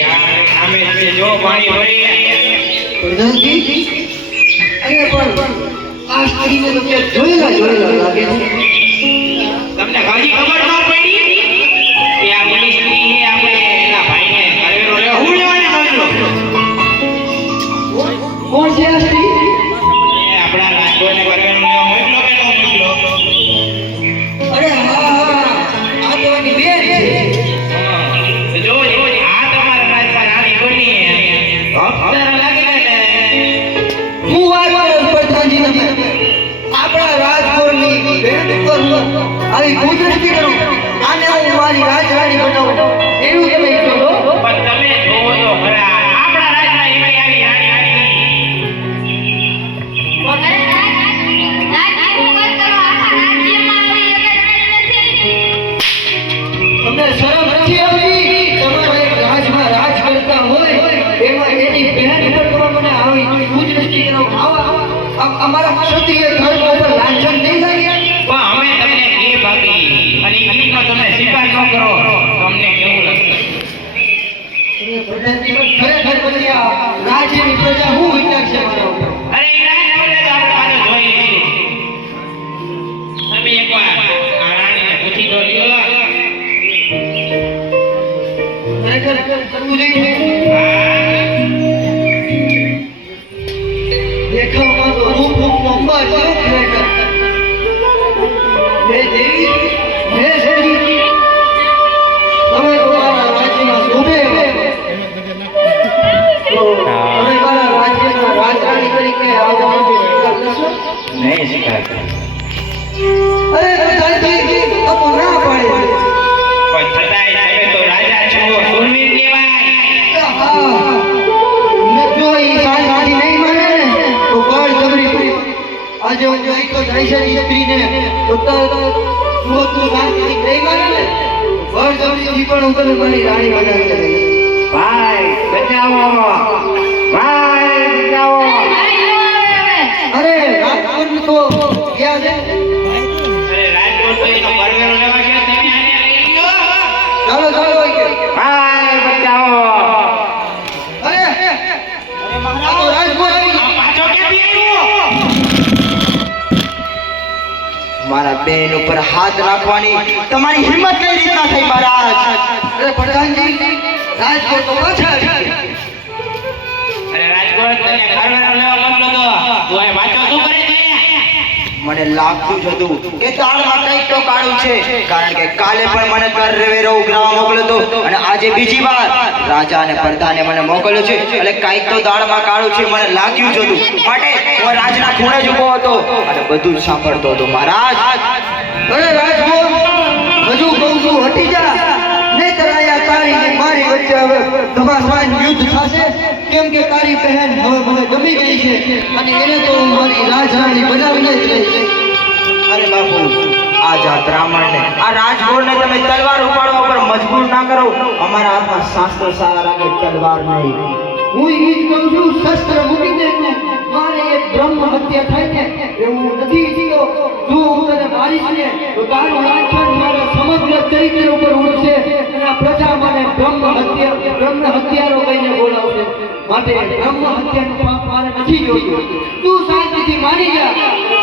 યાર આમે છે જો પાણી ભરી પ્રધાનજી અરે પણ આ સ્ત્રીને તો ક્યાંક જોયેલા લાગે છે. તમને હજી ખબર ન પડી કે આ પેલી સ્ત્રી છે આપણે એના ભાઈને કરેલો લે હું લેવાની નોંધલો કોણ છે આ સ્ત્રી? આપણા રાજકોટને કરેલો લેવા મોકલો કે ન મોકલો અરે હા આ તો એની બેન છે. જો આ તમારા રાજમાં રાણી બની અક્ષર લાગે ને હું વાત કરું પ્રધાનજી તમે આપણા રાજકોટની બેન ઉપર આવી કુદરતી કરું આને હું મારી રાજરાણી બનાવું એવું તમે કહો છો? પણ તમે જોવો તો ખરા આપણા રાજમાં એવી આવી રાણી આવી અરે રાજ્યની વાત કરો, આખા રાજ્યમાં આવી એક જ રાણી નથી. તમને શરમ નથી આવતી? તમારો એક રાજમાં રાજ કરતા હોય એમાં એની બહેન ઉપર તમે મને આવી કુદરતી કરો અમારા ક્ષત્રિય ધર્મ ઉપર લાંછન નહીં લાગે? પણ અમે તમને ગીફ આપી અને એ ગીફનો તમે સ્વીકાર ન કરો તમને કેવું લાગશે? પ્રધાનજી પણ ખરેખર પછી આ રાજ્યની પ્રજા શું વિચારશે મારા ઉપર? અરે એ રાણી આપણે તો આપણે પાછો જોઈ લઈશું. તમે એકવાર આ રાણીને પૂછી તો લ્યો. ખરેખર કરવું જોઈએ. દેખાવમાં તો રૂપ અંબા જેવું ખરેખર. હે દેવી, હે શક્તિ, તમે તો મારા રાજ્યમાં શોભે તો તમે મારા રાજ્યના રાજરાણી તરીકે આવવાનો સ્વીકાર કરશો? નહીં સ્વીકાર અરે પ્રધાનજી આ તો ના પાડે. પણ છતાંય તમે તો રાજા છો, સુરવીર કહેવાય. જો ઈ શાંતિ નહીં મળે ને તો બળ જબરી કરી. આજે હું જોઈ તો જાય છે ઈ સ્ત્રીને તો તું શાંતિ નહીં મળે ને બળ જબરીથી પણ હું તને મારી રાણી બનાવી દઈશ. ભાઈ બચાવો, ભાઈ બચાવો. અરે રાજકોટ તો ક્યાં છે? અરે રાજકોટ તો એનો પરવેરો લેવા ગયો, તમે આને લઈ લ્યો. ચાલો ચાલો ભાઈ બચાવો. અરે આ તો રાજકોટ આ પાછો ક્યાંથી આવ્યો? મારા બેન ઉપર હાથ રાખવાની તમારી હિંમત કઈ રીતના થઈ મહારાજ? અરે પ્રધાનજી રાજકોટ તો પાછા આવી ગયા. અરે રાજકોટ તને પરવેરો લેવા મોકલો તો તું અહીં પાછો શું કરે છે? મને લાગતું જ હતું કે દાળમાં કંઈક તો કાળું છે, કારણ કે કાલે પણ મને કરવેરો ઉઘરાવા મોકલ્યો હતો અને આજે બીજી વાર રાજા અને પ્રધાને મને મોકલ્યો છે, એટલે કંઈક તો દાળમાં કાળું છે મને લાગ્યું જ હતું. માટે હું રાજના ખૂણે જ ઊભો હતો અને બધું જ સાંભળતો હતો. મહારાજ અરે રાજકોટ હજુ કહું છું હટી જા, નહીંતર અહીંયા તારી ને મારી વચ્ચે હવે ઘમાસાન યુદ્ધ થશે. કેમ કે તારી બહેન હવે મને ગમી ગઈ છે અને એને તો હું મારી રાજરાણી બનાવીને જ રહીશ. અરે બાપુ આજ આ બ્રાહ્મણને આ રાજગોળને તમે તલવાર ઉપાડવા પર મજબૂર ના કરો. અમારા હાથમાં શાસ્ત્ર સારા લાગે, તલવાર નહીં. હું ઈ જ કહું છું શસ્ત્ર મૂકી દે તું. મારે એક બ્રહ્મ હત્યા થાય ને એવું નથી ઈચ્છતો. જો હું તને મારીશ ને તો તારું લાંછન મારા સમગ્ર ચરિત્ર ઉપર ઉડશે અને આ પ્રજા મને બ્રહ્મ હત્યારો કહીને બોલાવશે. માટે બ્રહ્મ હત્યાનું પાપ મારે નથી જોયું. તું શાંતિથી મારી જા,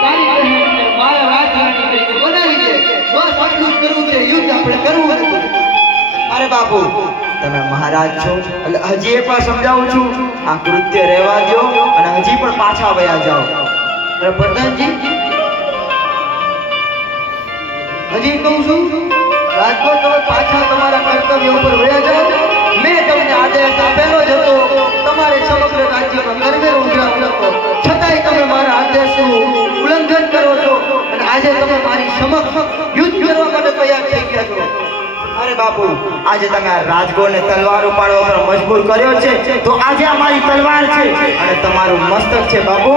તારી બહેનને મારા રાજરાણી તરીકે બનાવી દે. બસ આટલું જ કરવું છે, યુદ્ધ આપણે કરવું નથી. અરે બાપુ તમે મહારાજ છો એટલે હજી એક વાર સમજાવું છું, આ કૃત્ય રહેવા દો અને હજી પણ પાછા વયા જાઓ. અરે પ્રધાનજી હજી કહું છું રાજકોટ તમે પાછા તમારા કર્તવ્ય ઉપર વયા જાઓ. મેં તમને આદેશ આપેલો જ હતો તમારે સમગ્ર રાજ્યમાં કરવેરો ઉઘરાવવાનો હતો, છતાંય તમે મારા આદેશનું ઉલ્લંઘન કરો છો અને આજે તમે મારી સમક્ષ યુદ્ધ કરવા માટે તૈયાર થઈ ગયા છો. અરે બાપુ, આજે તમે આ રાજગોળને તલવાર ઉપાડવા પર મજબૂર કર્યો છે, તો આજે આ મારી તલવાર છે અને તમારું મસ્તક છે બાપુ.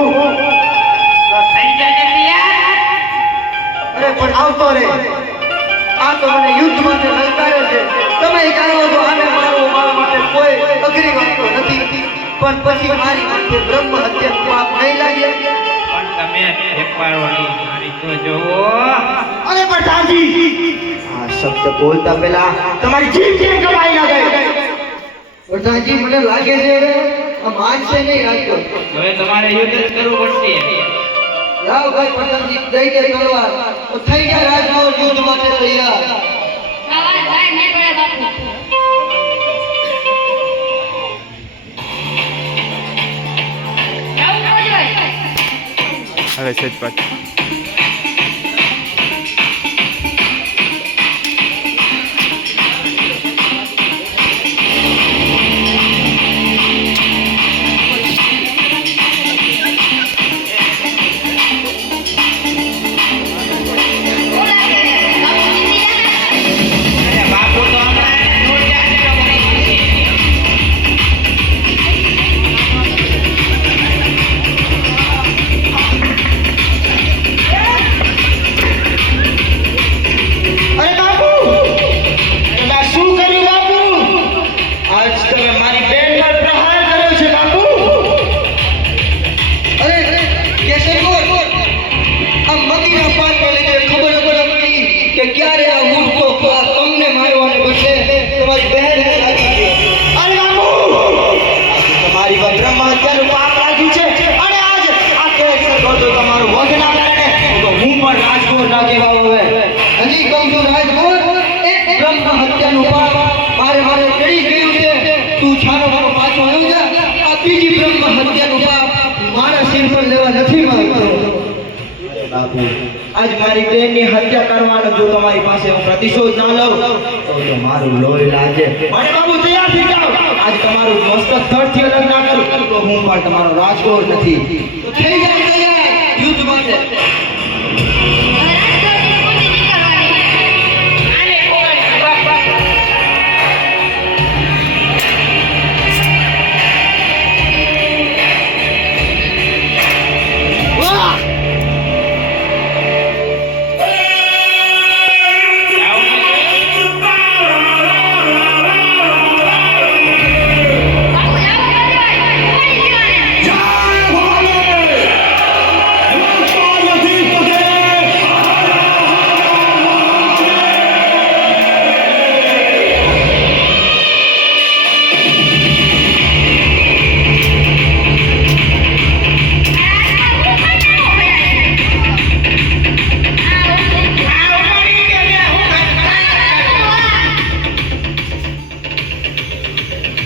થઈ જાય ને યાર. અરે પણ આવતો રે, આ તો મને યુદ્ધ માટે લલકારે છે. તમે જાણો છો આને મારવો મારા માટે કોઈ અઘરી વાત તો નથી, પણ પછી મારી માથે બ્રહ્મ હત્યાનું પાપ નહીં લાગે. પણ તમે એકવાર ઓલી મારી તો જોવો. અરે પ્રધાનજી, આ શબ્દ બોલતા પહેલા તમારી જીભ કેમ કપાઈ ના ગઈ? પ્રધાનજી મને લાગે છે આ માનશે નહીં રાજ્યો. હવે તમારે યુદ્ધ જ કરવું પડશે. જાઓ ભાઈ પ્રધાનજી, દઈ દે તલવાર. તો થઈ ગયા રાજગોળ યુદ્ધ માટે તૈયાર. આવાજ બહાર નહીં પડે બાપુ. જાવું ન જોઈએ. હવે સેજ પાછું અરે બાપુ તો હમણાં દૂર જાય તો પડી જશે. અરે બાપુ, તમે શું કર્યું બાપુ? આજ તમે મારી બેન પર પ્રહાર કર્યો છે બાપુ. અરે કેશરગોળ, આ મગીના પાકને લીધે ખબર પડી કે ક્યારે આ મૂર્ખો તમને મારવાને બદલે તમારી બહેનને લાગી ગઈ. અરે બાપુ, આજે તમારી પર બ્રહ્મ હત્યાનું પાપ લાગ્યું છે અને આજ આ કેસર ગોતો તમારું વધના કારણે તો હું પણ રાજગોળ ના કહેવાઉં હવે. હજી કહું છું રાજગોળ, એક બ્રહ્મ હત્યાનું પાપ મારે ચડી ગયું છે. તું છાનો મારો પાછો આવ્યો જા. આ બીજી બ્રહ્મ હત્યાનું પાપ મારા સિર પર લેવા નથી માંગતો. બાપુ, આજ મારી બેનની હત્યા કરવાનો જો તમારી પાસે હું પ્રતિશોધ ના લઉં તો મારું લોહી લાગે. અને બાપુ તૈયાર થઈ જાઓ. આજ તમારું મસ્તક ધડથી અલગ ના કરું તો હું પણ તમારો રાજગોળ નથી. તો થઈ જાય તૈયાર યુદ્ધ માટે. હવે રાજગોળની પૂંજી નીકળવાની. આને કોકડી બાપ બાપ. વાહ! બાપુ જાવું ન જોઈએ. ઉપાડી લેવાના.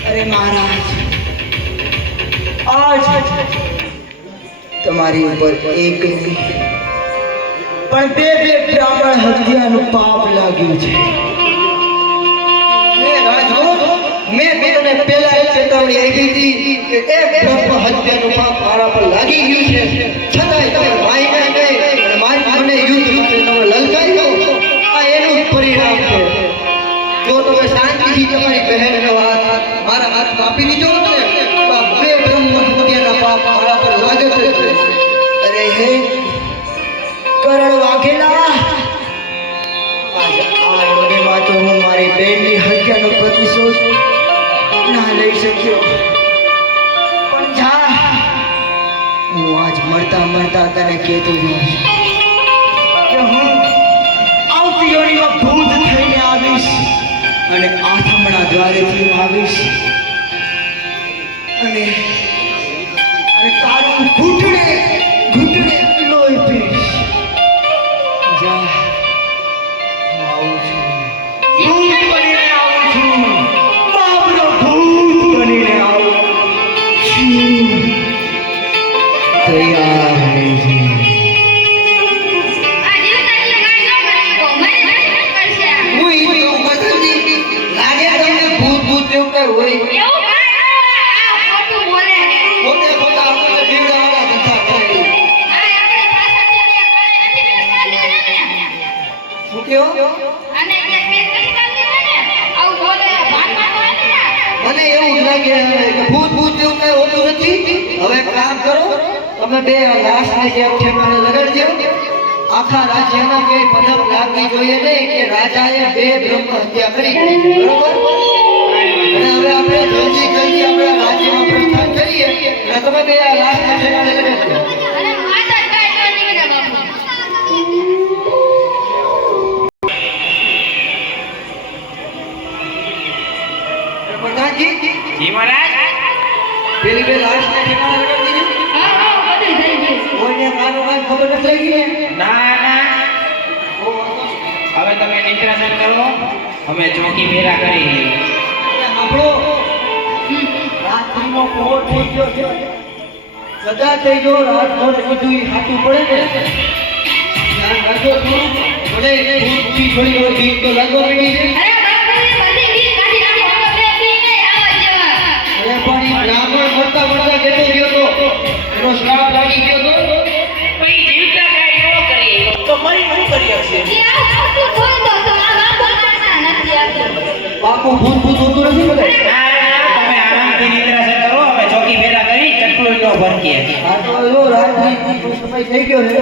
અરે મહારાજ, આજ તમારી ઉપર એક નહીં પણ બે બ્રાહ્મણ હત્યાનું પાપ લાગ્યું છે. મેં તને પહેલા જ ચેતવણી આપી હતી કે એક બ્રહ્મ હત્યાનું પાપ મારા પર લાગી ગયું છે, છતાંય તમે માયના નહીં અને મારી મને યુદ્ધ માટે તમે લલકારી દો. આ એનું જ પરિણામ છે. જો તમે શાંતિથી તમારી બહેનનો હાથ મારા હાથમાં આપી દીધો હોત ને તો આ બે બ્રહ્મ હત્યાના પાપ મારા પર લાગે છે. અરે હે કરણ વાઘેલા, આજ આ રોગેમાં તો હું મારી બેનની હત્યાનો પ્રતિશોધ ના લઈ શક્યો, પણ જા, હું આજ મળતા તને કહેતો જાઉં છું કે હું આવતી યોનિમાં ભૂત થઈને આવીશ અને આથમણા દ્વારેથી હું આવીશ અને તારું ઘૂંટડે લોહી પીશ. જા, હું આવું છું. ભૂત બનીને આવું છું. બાપનો ભૂત બનીને આવું છું. તૈયાર રહેજે. આ જીવતા જીવ કાંઈ ન કરી શકો. મને પડશે આ. હું ઈ કહું પ્રધાનજી, લાગે તમને ભૂત જેવું કઈ હોય? એવું કાંઈ ન હોય. આ ખોટું બોલે છે. પોતે આપણને જીવડાવાળા ધંધા કરે. આ આપણે પાછળથી અહીંયા કાંઈ નથી કરતા. કયો અને કે પેટ કરી ચાલતી હોય ને આવું બોલે ભાગમાં હોય ને મને એવું જ લાગે કે ભૂત જેવું કઈ હોતું નથી. હવે કામ કરો, તમે બે લાશને જેમ ઠેકાણે લગાડજો. આખા રાજ્યમાં કોઈ પદક લાગવી જોઈએ નહીં કે રાજાએ બે બ્રહ્મ હત્યા કરી. બરોબર? અને હવે આપણે જલ્દી આપણે રાજ્યમાં પ્રસ્થાન કરીએ અને તમે બે લાશને ઠેકાણે લગાડજો. અને માતા કાઈ ન નીકળે બાપુ. પ્રધાનજી, જી મહારાજ. પેલી બે લાશને ઠેકાણે લગાડી દીધી. હા બધું થઈ ગયું. કોઈને કાનો કાંઈ ખબર નથી લાગી ને? ના ના, હવે તમે નિદ્રાસન કરો, અમે ચોકી ભેરા કરી. આપણો રાત્રિનો પહોર થઈ ગયો છે. સદા થઈ ગયો, રાતભર બધું ઈ ખાતું પડે ને. ધ્યાન રાખજો થોડું. ભલે ભૂતથી થોડી વાર બીક તો લાગવા માંડી છે. અરે બાપુ એ બધી બીક કાઢી નાખો તો બે બી નહીં આવા જેવા. અરે પણ ઈ બ્રાહ્મણ મરતા મરતા કેતો ગયો તો એનો શ્રાપ લાગી ગયો તો. પછી જીવતા કાંઈ ન કરી તો મરી શું કરી હશે? એ આ સાચું થોઈ દો તો આ બાપુ ના નથી આવતું. બાપુ ભૂત હોતું નથી બધે. ના ના, તમે આરામથી નિદ્રાસન કરો, અમે ચોકી ભેરા કરી ચકલું ભરકીએ. આ તો જો રાત્રિનો સમય થઈ ગયો છે.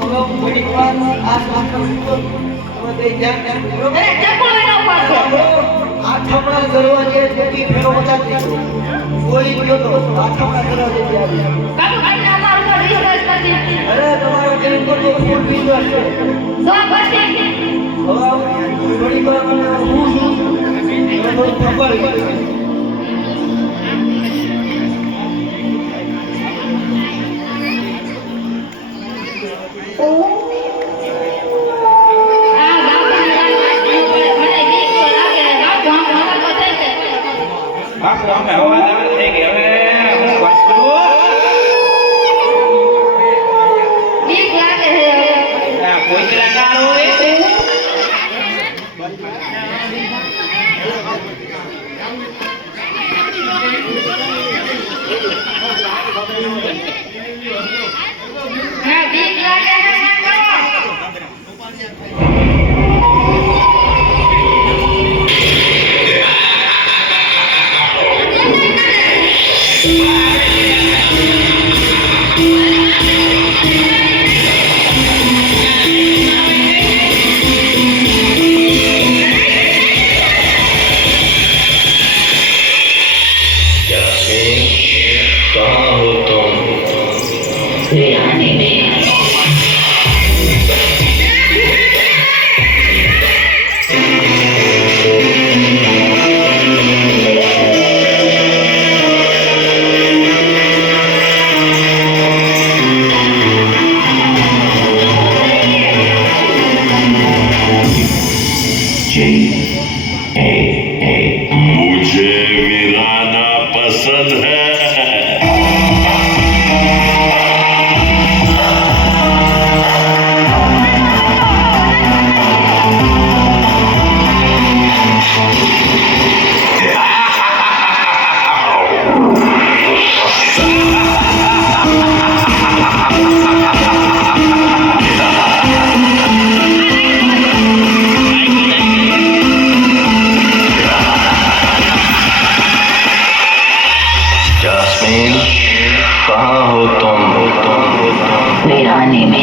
હવે ઘડીક વાર આ શાસ્ત્ર શીખો. તમે બે ધ્યાન રાખજો. અરે ચકલો એનો પાછો. આ થપડા કરવા જે જોકી ફેરો બતાતી કોઈ ગયો તો આ થપડા કરવા જે બાપુ કાઢી અમારું તો વિશ્વાસ નથી. અરે તમારો કેમ તો ફૂલ વિશ્વાસ છે. જો પછી હવે થોડી વાર મને હું છું થોડું ખબર આ બાપુ મને બીક તો લાગે. બાપુ આમ હવા બતાય છે. બાપુ અમે અવાજ આવે થઈ ગઈ. હવે હું વસ્તુ બીક લાગે છે હવે. કોઈતરા ના હોય. હા બીક લાગે છે ના કરો. मुझे वीराना पसंद है. जास्मीन, कहाँ हो तुम? वीरानी में.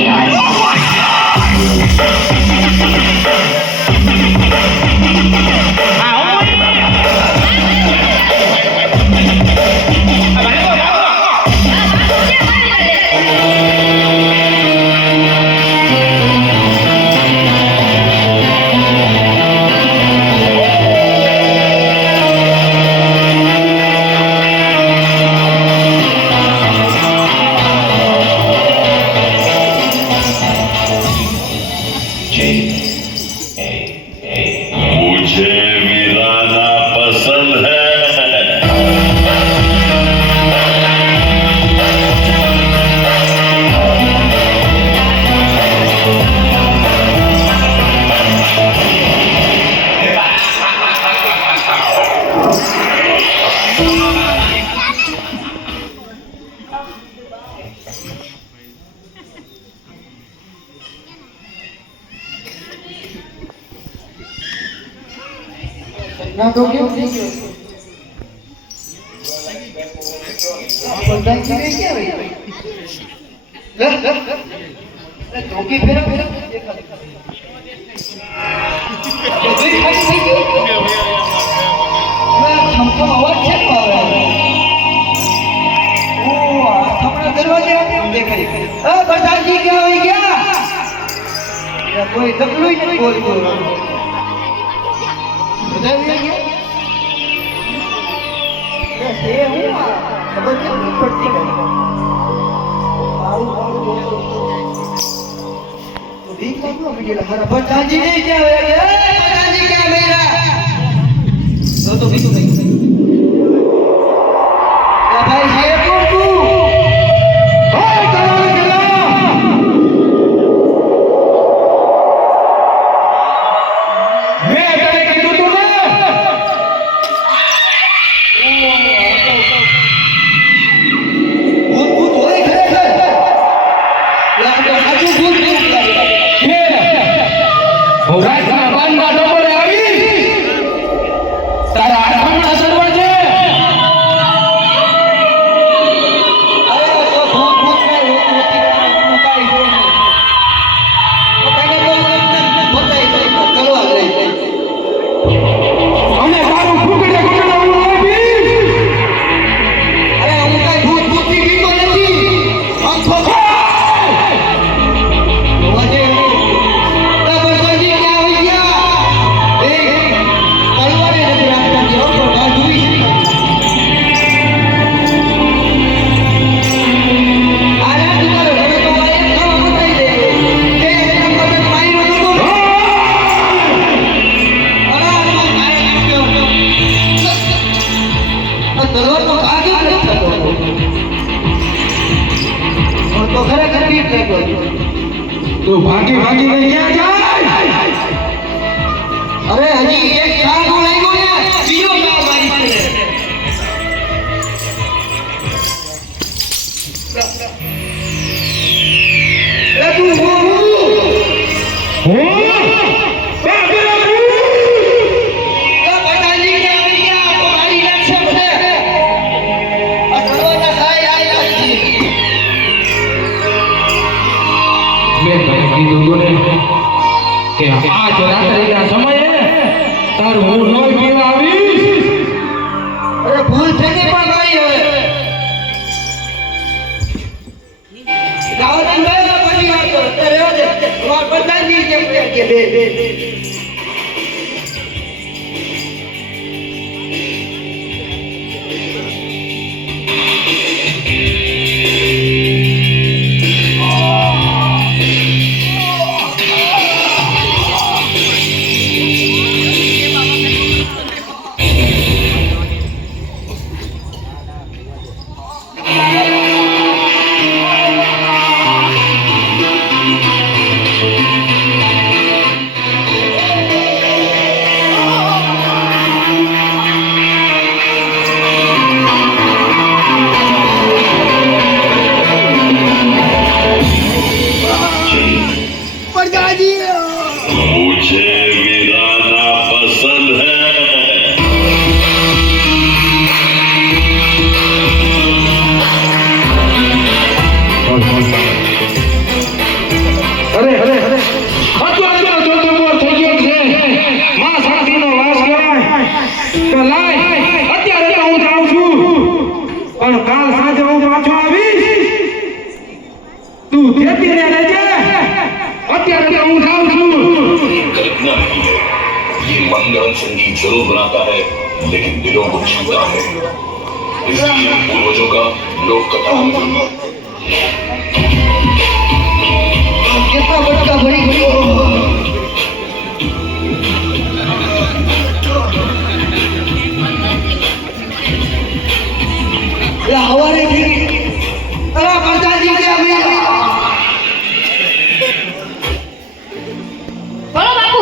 मुझे वीराना पसंद है. ના તો કેમ થઈ ગયો પ્રધાનજી ને ક્યાં રહી ધોકી ફેરો ફેરો થમથમ અવાજ છે ને આવે ઓ આ થમણા દરવાજે દેખાય પ્રધાનજી ક્યાં આવી ગયા કોઈ દકલું નથી બોલતું બધા આવી ગયા એ હું ખબર કેમ નહીં પડતી प्रधानजी ने क्या प्रधानजी क्या मेरा तो बीतू नहीं भाई ये कौन तू ओए कलाल कला मैं तेरे के तू ने भूत भूत होए खरे या तो साचू भूत રાતના બાંધા ડબોરે આવી તારા આઠમણા દરવાજે અરે તો ભૂત ભૂત કાઈ હોતું નથી તું કાઈ હોય નહીં તને તો બતાઈ દઈ કરવા લઈ અને તારું ફૂકડે ફૂકડે હું લાવી અરે હું કાઈ ભૂત ભૂતની બીતો નથી આંખો तो भागी भागी में क्या जाए अरे हजी एक खान को नहीं गो यार जीरो का मारी से ए तू हो बाबरा प्रधानजी क्या आ गया तो गाड़ी लक्ष्य बने अटलवाना खाई आई मैं કીધું ને કે આજ રાત્રિના સમયે તારું હું નોય પીવા આવીશ અરે ભૂલ થઈ ગઈ પણ મારી હવે ગાવડન ભાઈ પછી વાત કરો તે રહેવા દે તમાર પ્રધાનજી કેમ કે બે मुझे वीराना पसंद है અરે અરે અરે અત્યારે જો તો મોર થઈ ગયો છે માં સાસીનો વાસ કરાય તો લાય અત્યારે તો હું જાઉં છું પણ કાલ સાંજે હું પાછો આવીશ તું ખેતીને લેજે અત્યારે તો હું જાઉં છું कल्पना नहीं है ये मंगल संगीत जरूर बनाता है लेकिन दिलों को छूता है इसलिए पूर्वजों का लोक कथा कितना बड़का बड़ी बड़ी ये हवारे थी अरे प्रधानजी के अभी બોલો બાપુ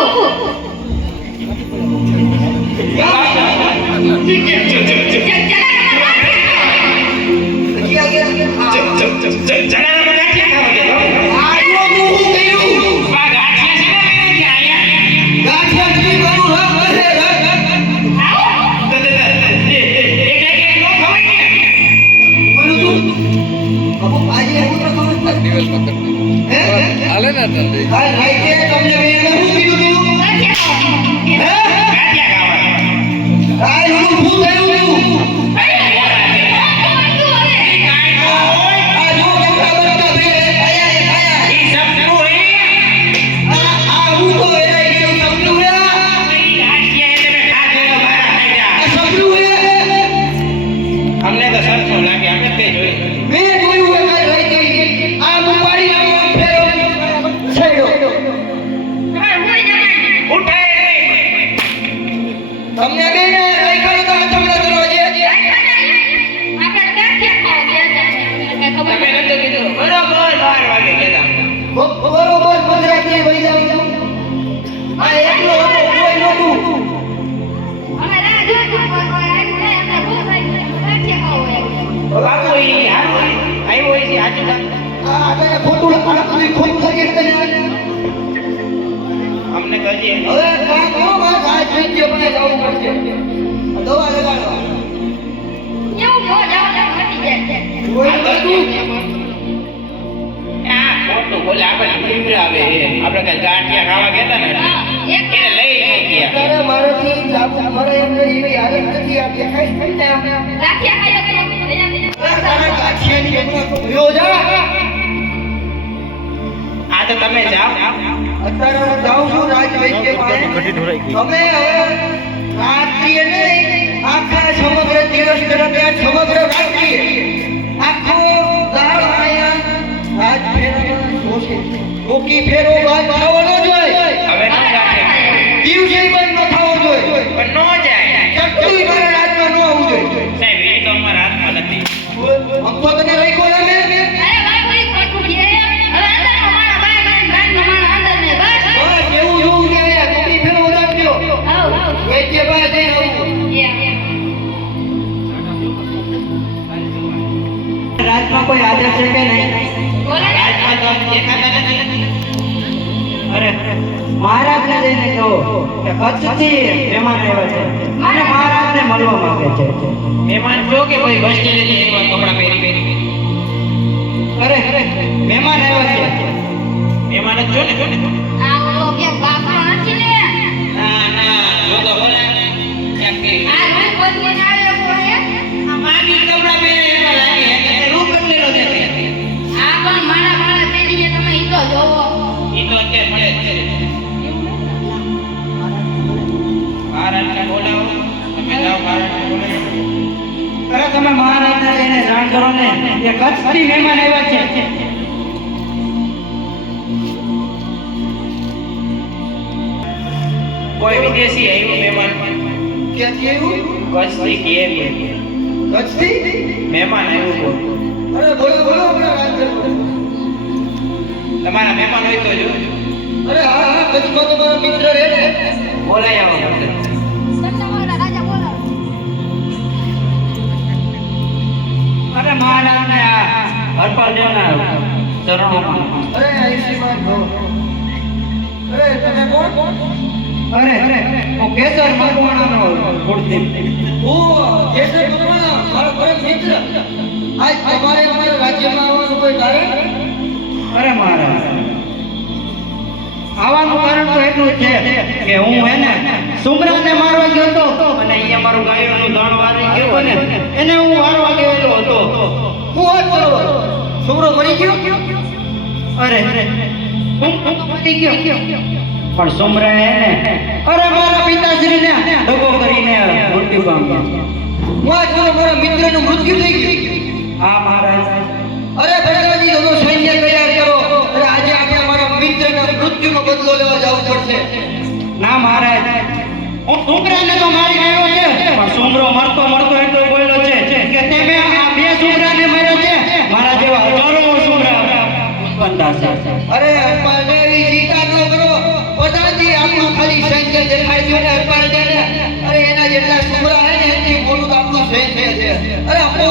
जरा હાલ રાઈતે તમને બેને શું કીધું તું? હે? હાલ હું શું થયું તું? આ જો કેટલા બધા બે આયા. આ હું તો એરાઈ ગયું સમજ્યું હે? આ સમજ્યું હે? અમને તો સરખું લાગે અમે તે જોયું મેં જોયું હે કાલ રાઈતે. આ મુંબાડી નામનો ફેરો છેડ્યો. ઉઠે તમને બેને રાખ્યો તો આ તમારા દરવાજે. તમે નતો કીધું બરોબર 12 વાગે કહેતા બરોબર પંદરાથી વહી જાવ. આ એકલો હતો કોઈ નહોતું. બાપુ ઈ હારું આવ્યો છે આજે આ તને ખોટું ખોટું થઈ ગયું તને. અમને તો હજી હવે કામ કરો બસ આ જોઈએ મને જવું પડશે. દવા લગાડો. કોઈ નહોતું. આ ખોટું બોલે આપણે પીવડાવે આપણે કઈ ગાંઠિયા ખાવા કહેતા ને એને લઈ ગયા તારે મારાથી જાવું મળે એમ નહીં. એવી હાલત નથી. આ દેખાય છે ને આમ. તારા ગાંઠિયાની હમણાં ભૂલ્યો જા. આ તો તમે જાઓ અત્યારે હું જાઉં છું રાજવૈદ્ય પાસે. અમે હવે રાત્રિએ નહીં આખા સમગ્ર દિવસ દરમિયાન સમગ્ર રાત્રિએ આખો દાળ આયા રાજ ફેરામાં જોશે. ટોકી ફેરો બાદ થવાનો જોઈએ. હવે ન ગાંઠિયા દિવસે બંધ ન થવો જોઈએ. પણ નો જાય ચટણી મારા રાજમાં ન આવવું જોઈએ. સાહેબ એ તો અમારા હાથમાં નથી આમ તો તને રાખ્યો ને મેં. બસ એવું જોવું છે અહીંયા. ટોકી ફેરો ઉડાડજો. વૈદ્ય પાસે આવું. રાજમાં કોઈ આદેશ છે કે નહીં? રાજમાં તો દેખાતા નથી અરે મહારાજને જઈને કહો કે કચ્છથી મહેમાન આવ્યા છે અને મહારાજને મળવા માંગે છે. મહેમાન જો કે કોઈ બસ સ્ટેન્ડેથી એવા કપડાં પહેરી અરે મહેમાન આવ્યા છે. મહેમાન જ જો ને ના ના જો તો બોલા ક્યાંક કે આ માગી કપડાં પહેરે એવા લાગે એટલે રૂપ બદલેલો દેખાય ઈ તો અત્યારે મળે જ છે મહારાજને બોલાવો તમે જાઓ મહારાજને બોલાવો અરે તમે મહારાજને જઈને જાણ કરો ને કે કચ્છથી મહેમાન આવ્યા છે. કોઈ વિદેશી આવ્યું મહેમાન ક્યાંથી આવ્યું? કચ્છથી કેવી કચ્છથી? મહેમાન આવ્યું અરે બોલો બોલો હમણાં વાત કરો. તમારા મહેમાન હોય તો જો અરે હા હા કચ્છમાં તો મારો મિત્ર રહે ને. બોલાય આવો અરે મહારાજને આ હરપાલ દેવના ચરણોમાં. અરે આયુષ્યમાન ભવ. અરે તમે કોણ? અરે હું કેસર મકવાણાનો કુળદીપ. હું કેસર મકવાણા, મારો પરમ મિત્ર. આજ તમારે અમારા રાજ્યમાં આવવાનું કોઈ કારણ? અરે મહારાજ આવવાનું કારણ તો એટલું જ છે કે હું હે ને સુમરાને મારવા ગયો હતો અને અહીંયા મારું ગાયોનું દાણ વારી ગયો ને એને હું મારવા ગયો હતો. હું વાત કરો. છોકરો મરી ગયો? અરે હું મરી ગયો પણ સુમરાએ ને અરે મારા પિતાશ્રીને દગો કરીને મૃત્યુ પામ્યા. હું વાત કરો. મારા મિત્રનું મૃત્યુ થઈ ગયું. હા મહારાજ. અરે ભગવાનજી બધો સૈન્ય તૈયાર કરો. અરે આજે આપણે મારા મિત્રના મૃત્યુનો બદલો લેવા જવું પડશે. ના મહારાજ હું સુમરાને તો મારી ગયો છે પણ સુમરો મરતો મરતો એટલો બોલ્યો છે કે તમે આ બે સુમરાને માર્યો છે. મારા જેવા હજારો સુમરા ઉત્પન્ન થશે. અરે હરપાલને એવી ચિંતા ન કરો. પ્રધાનજી આપણું ખાલી સૈન્ય દેખાય છે ને હરપાલને. અરે એના જેટલા સુમરા હે ને એથી મોટું તો આપણું સૈન્ય છે. અરે આપણું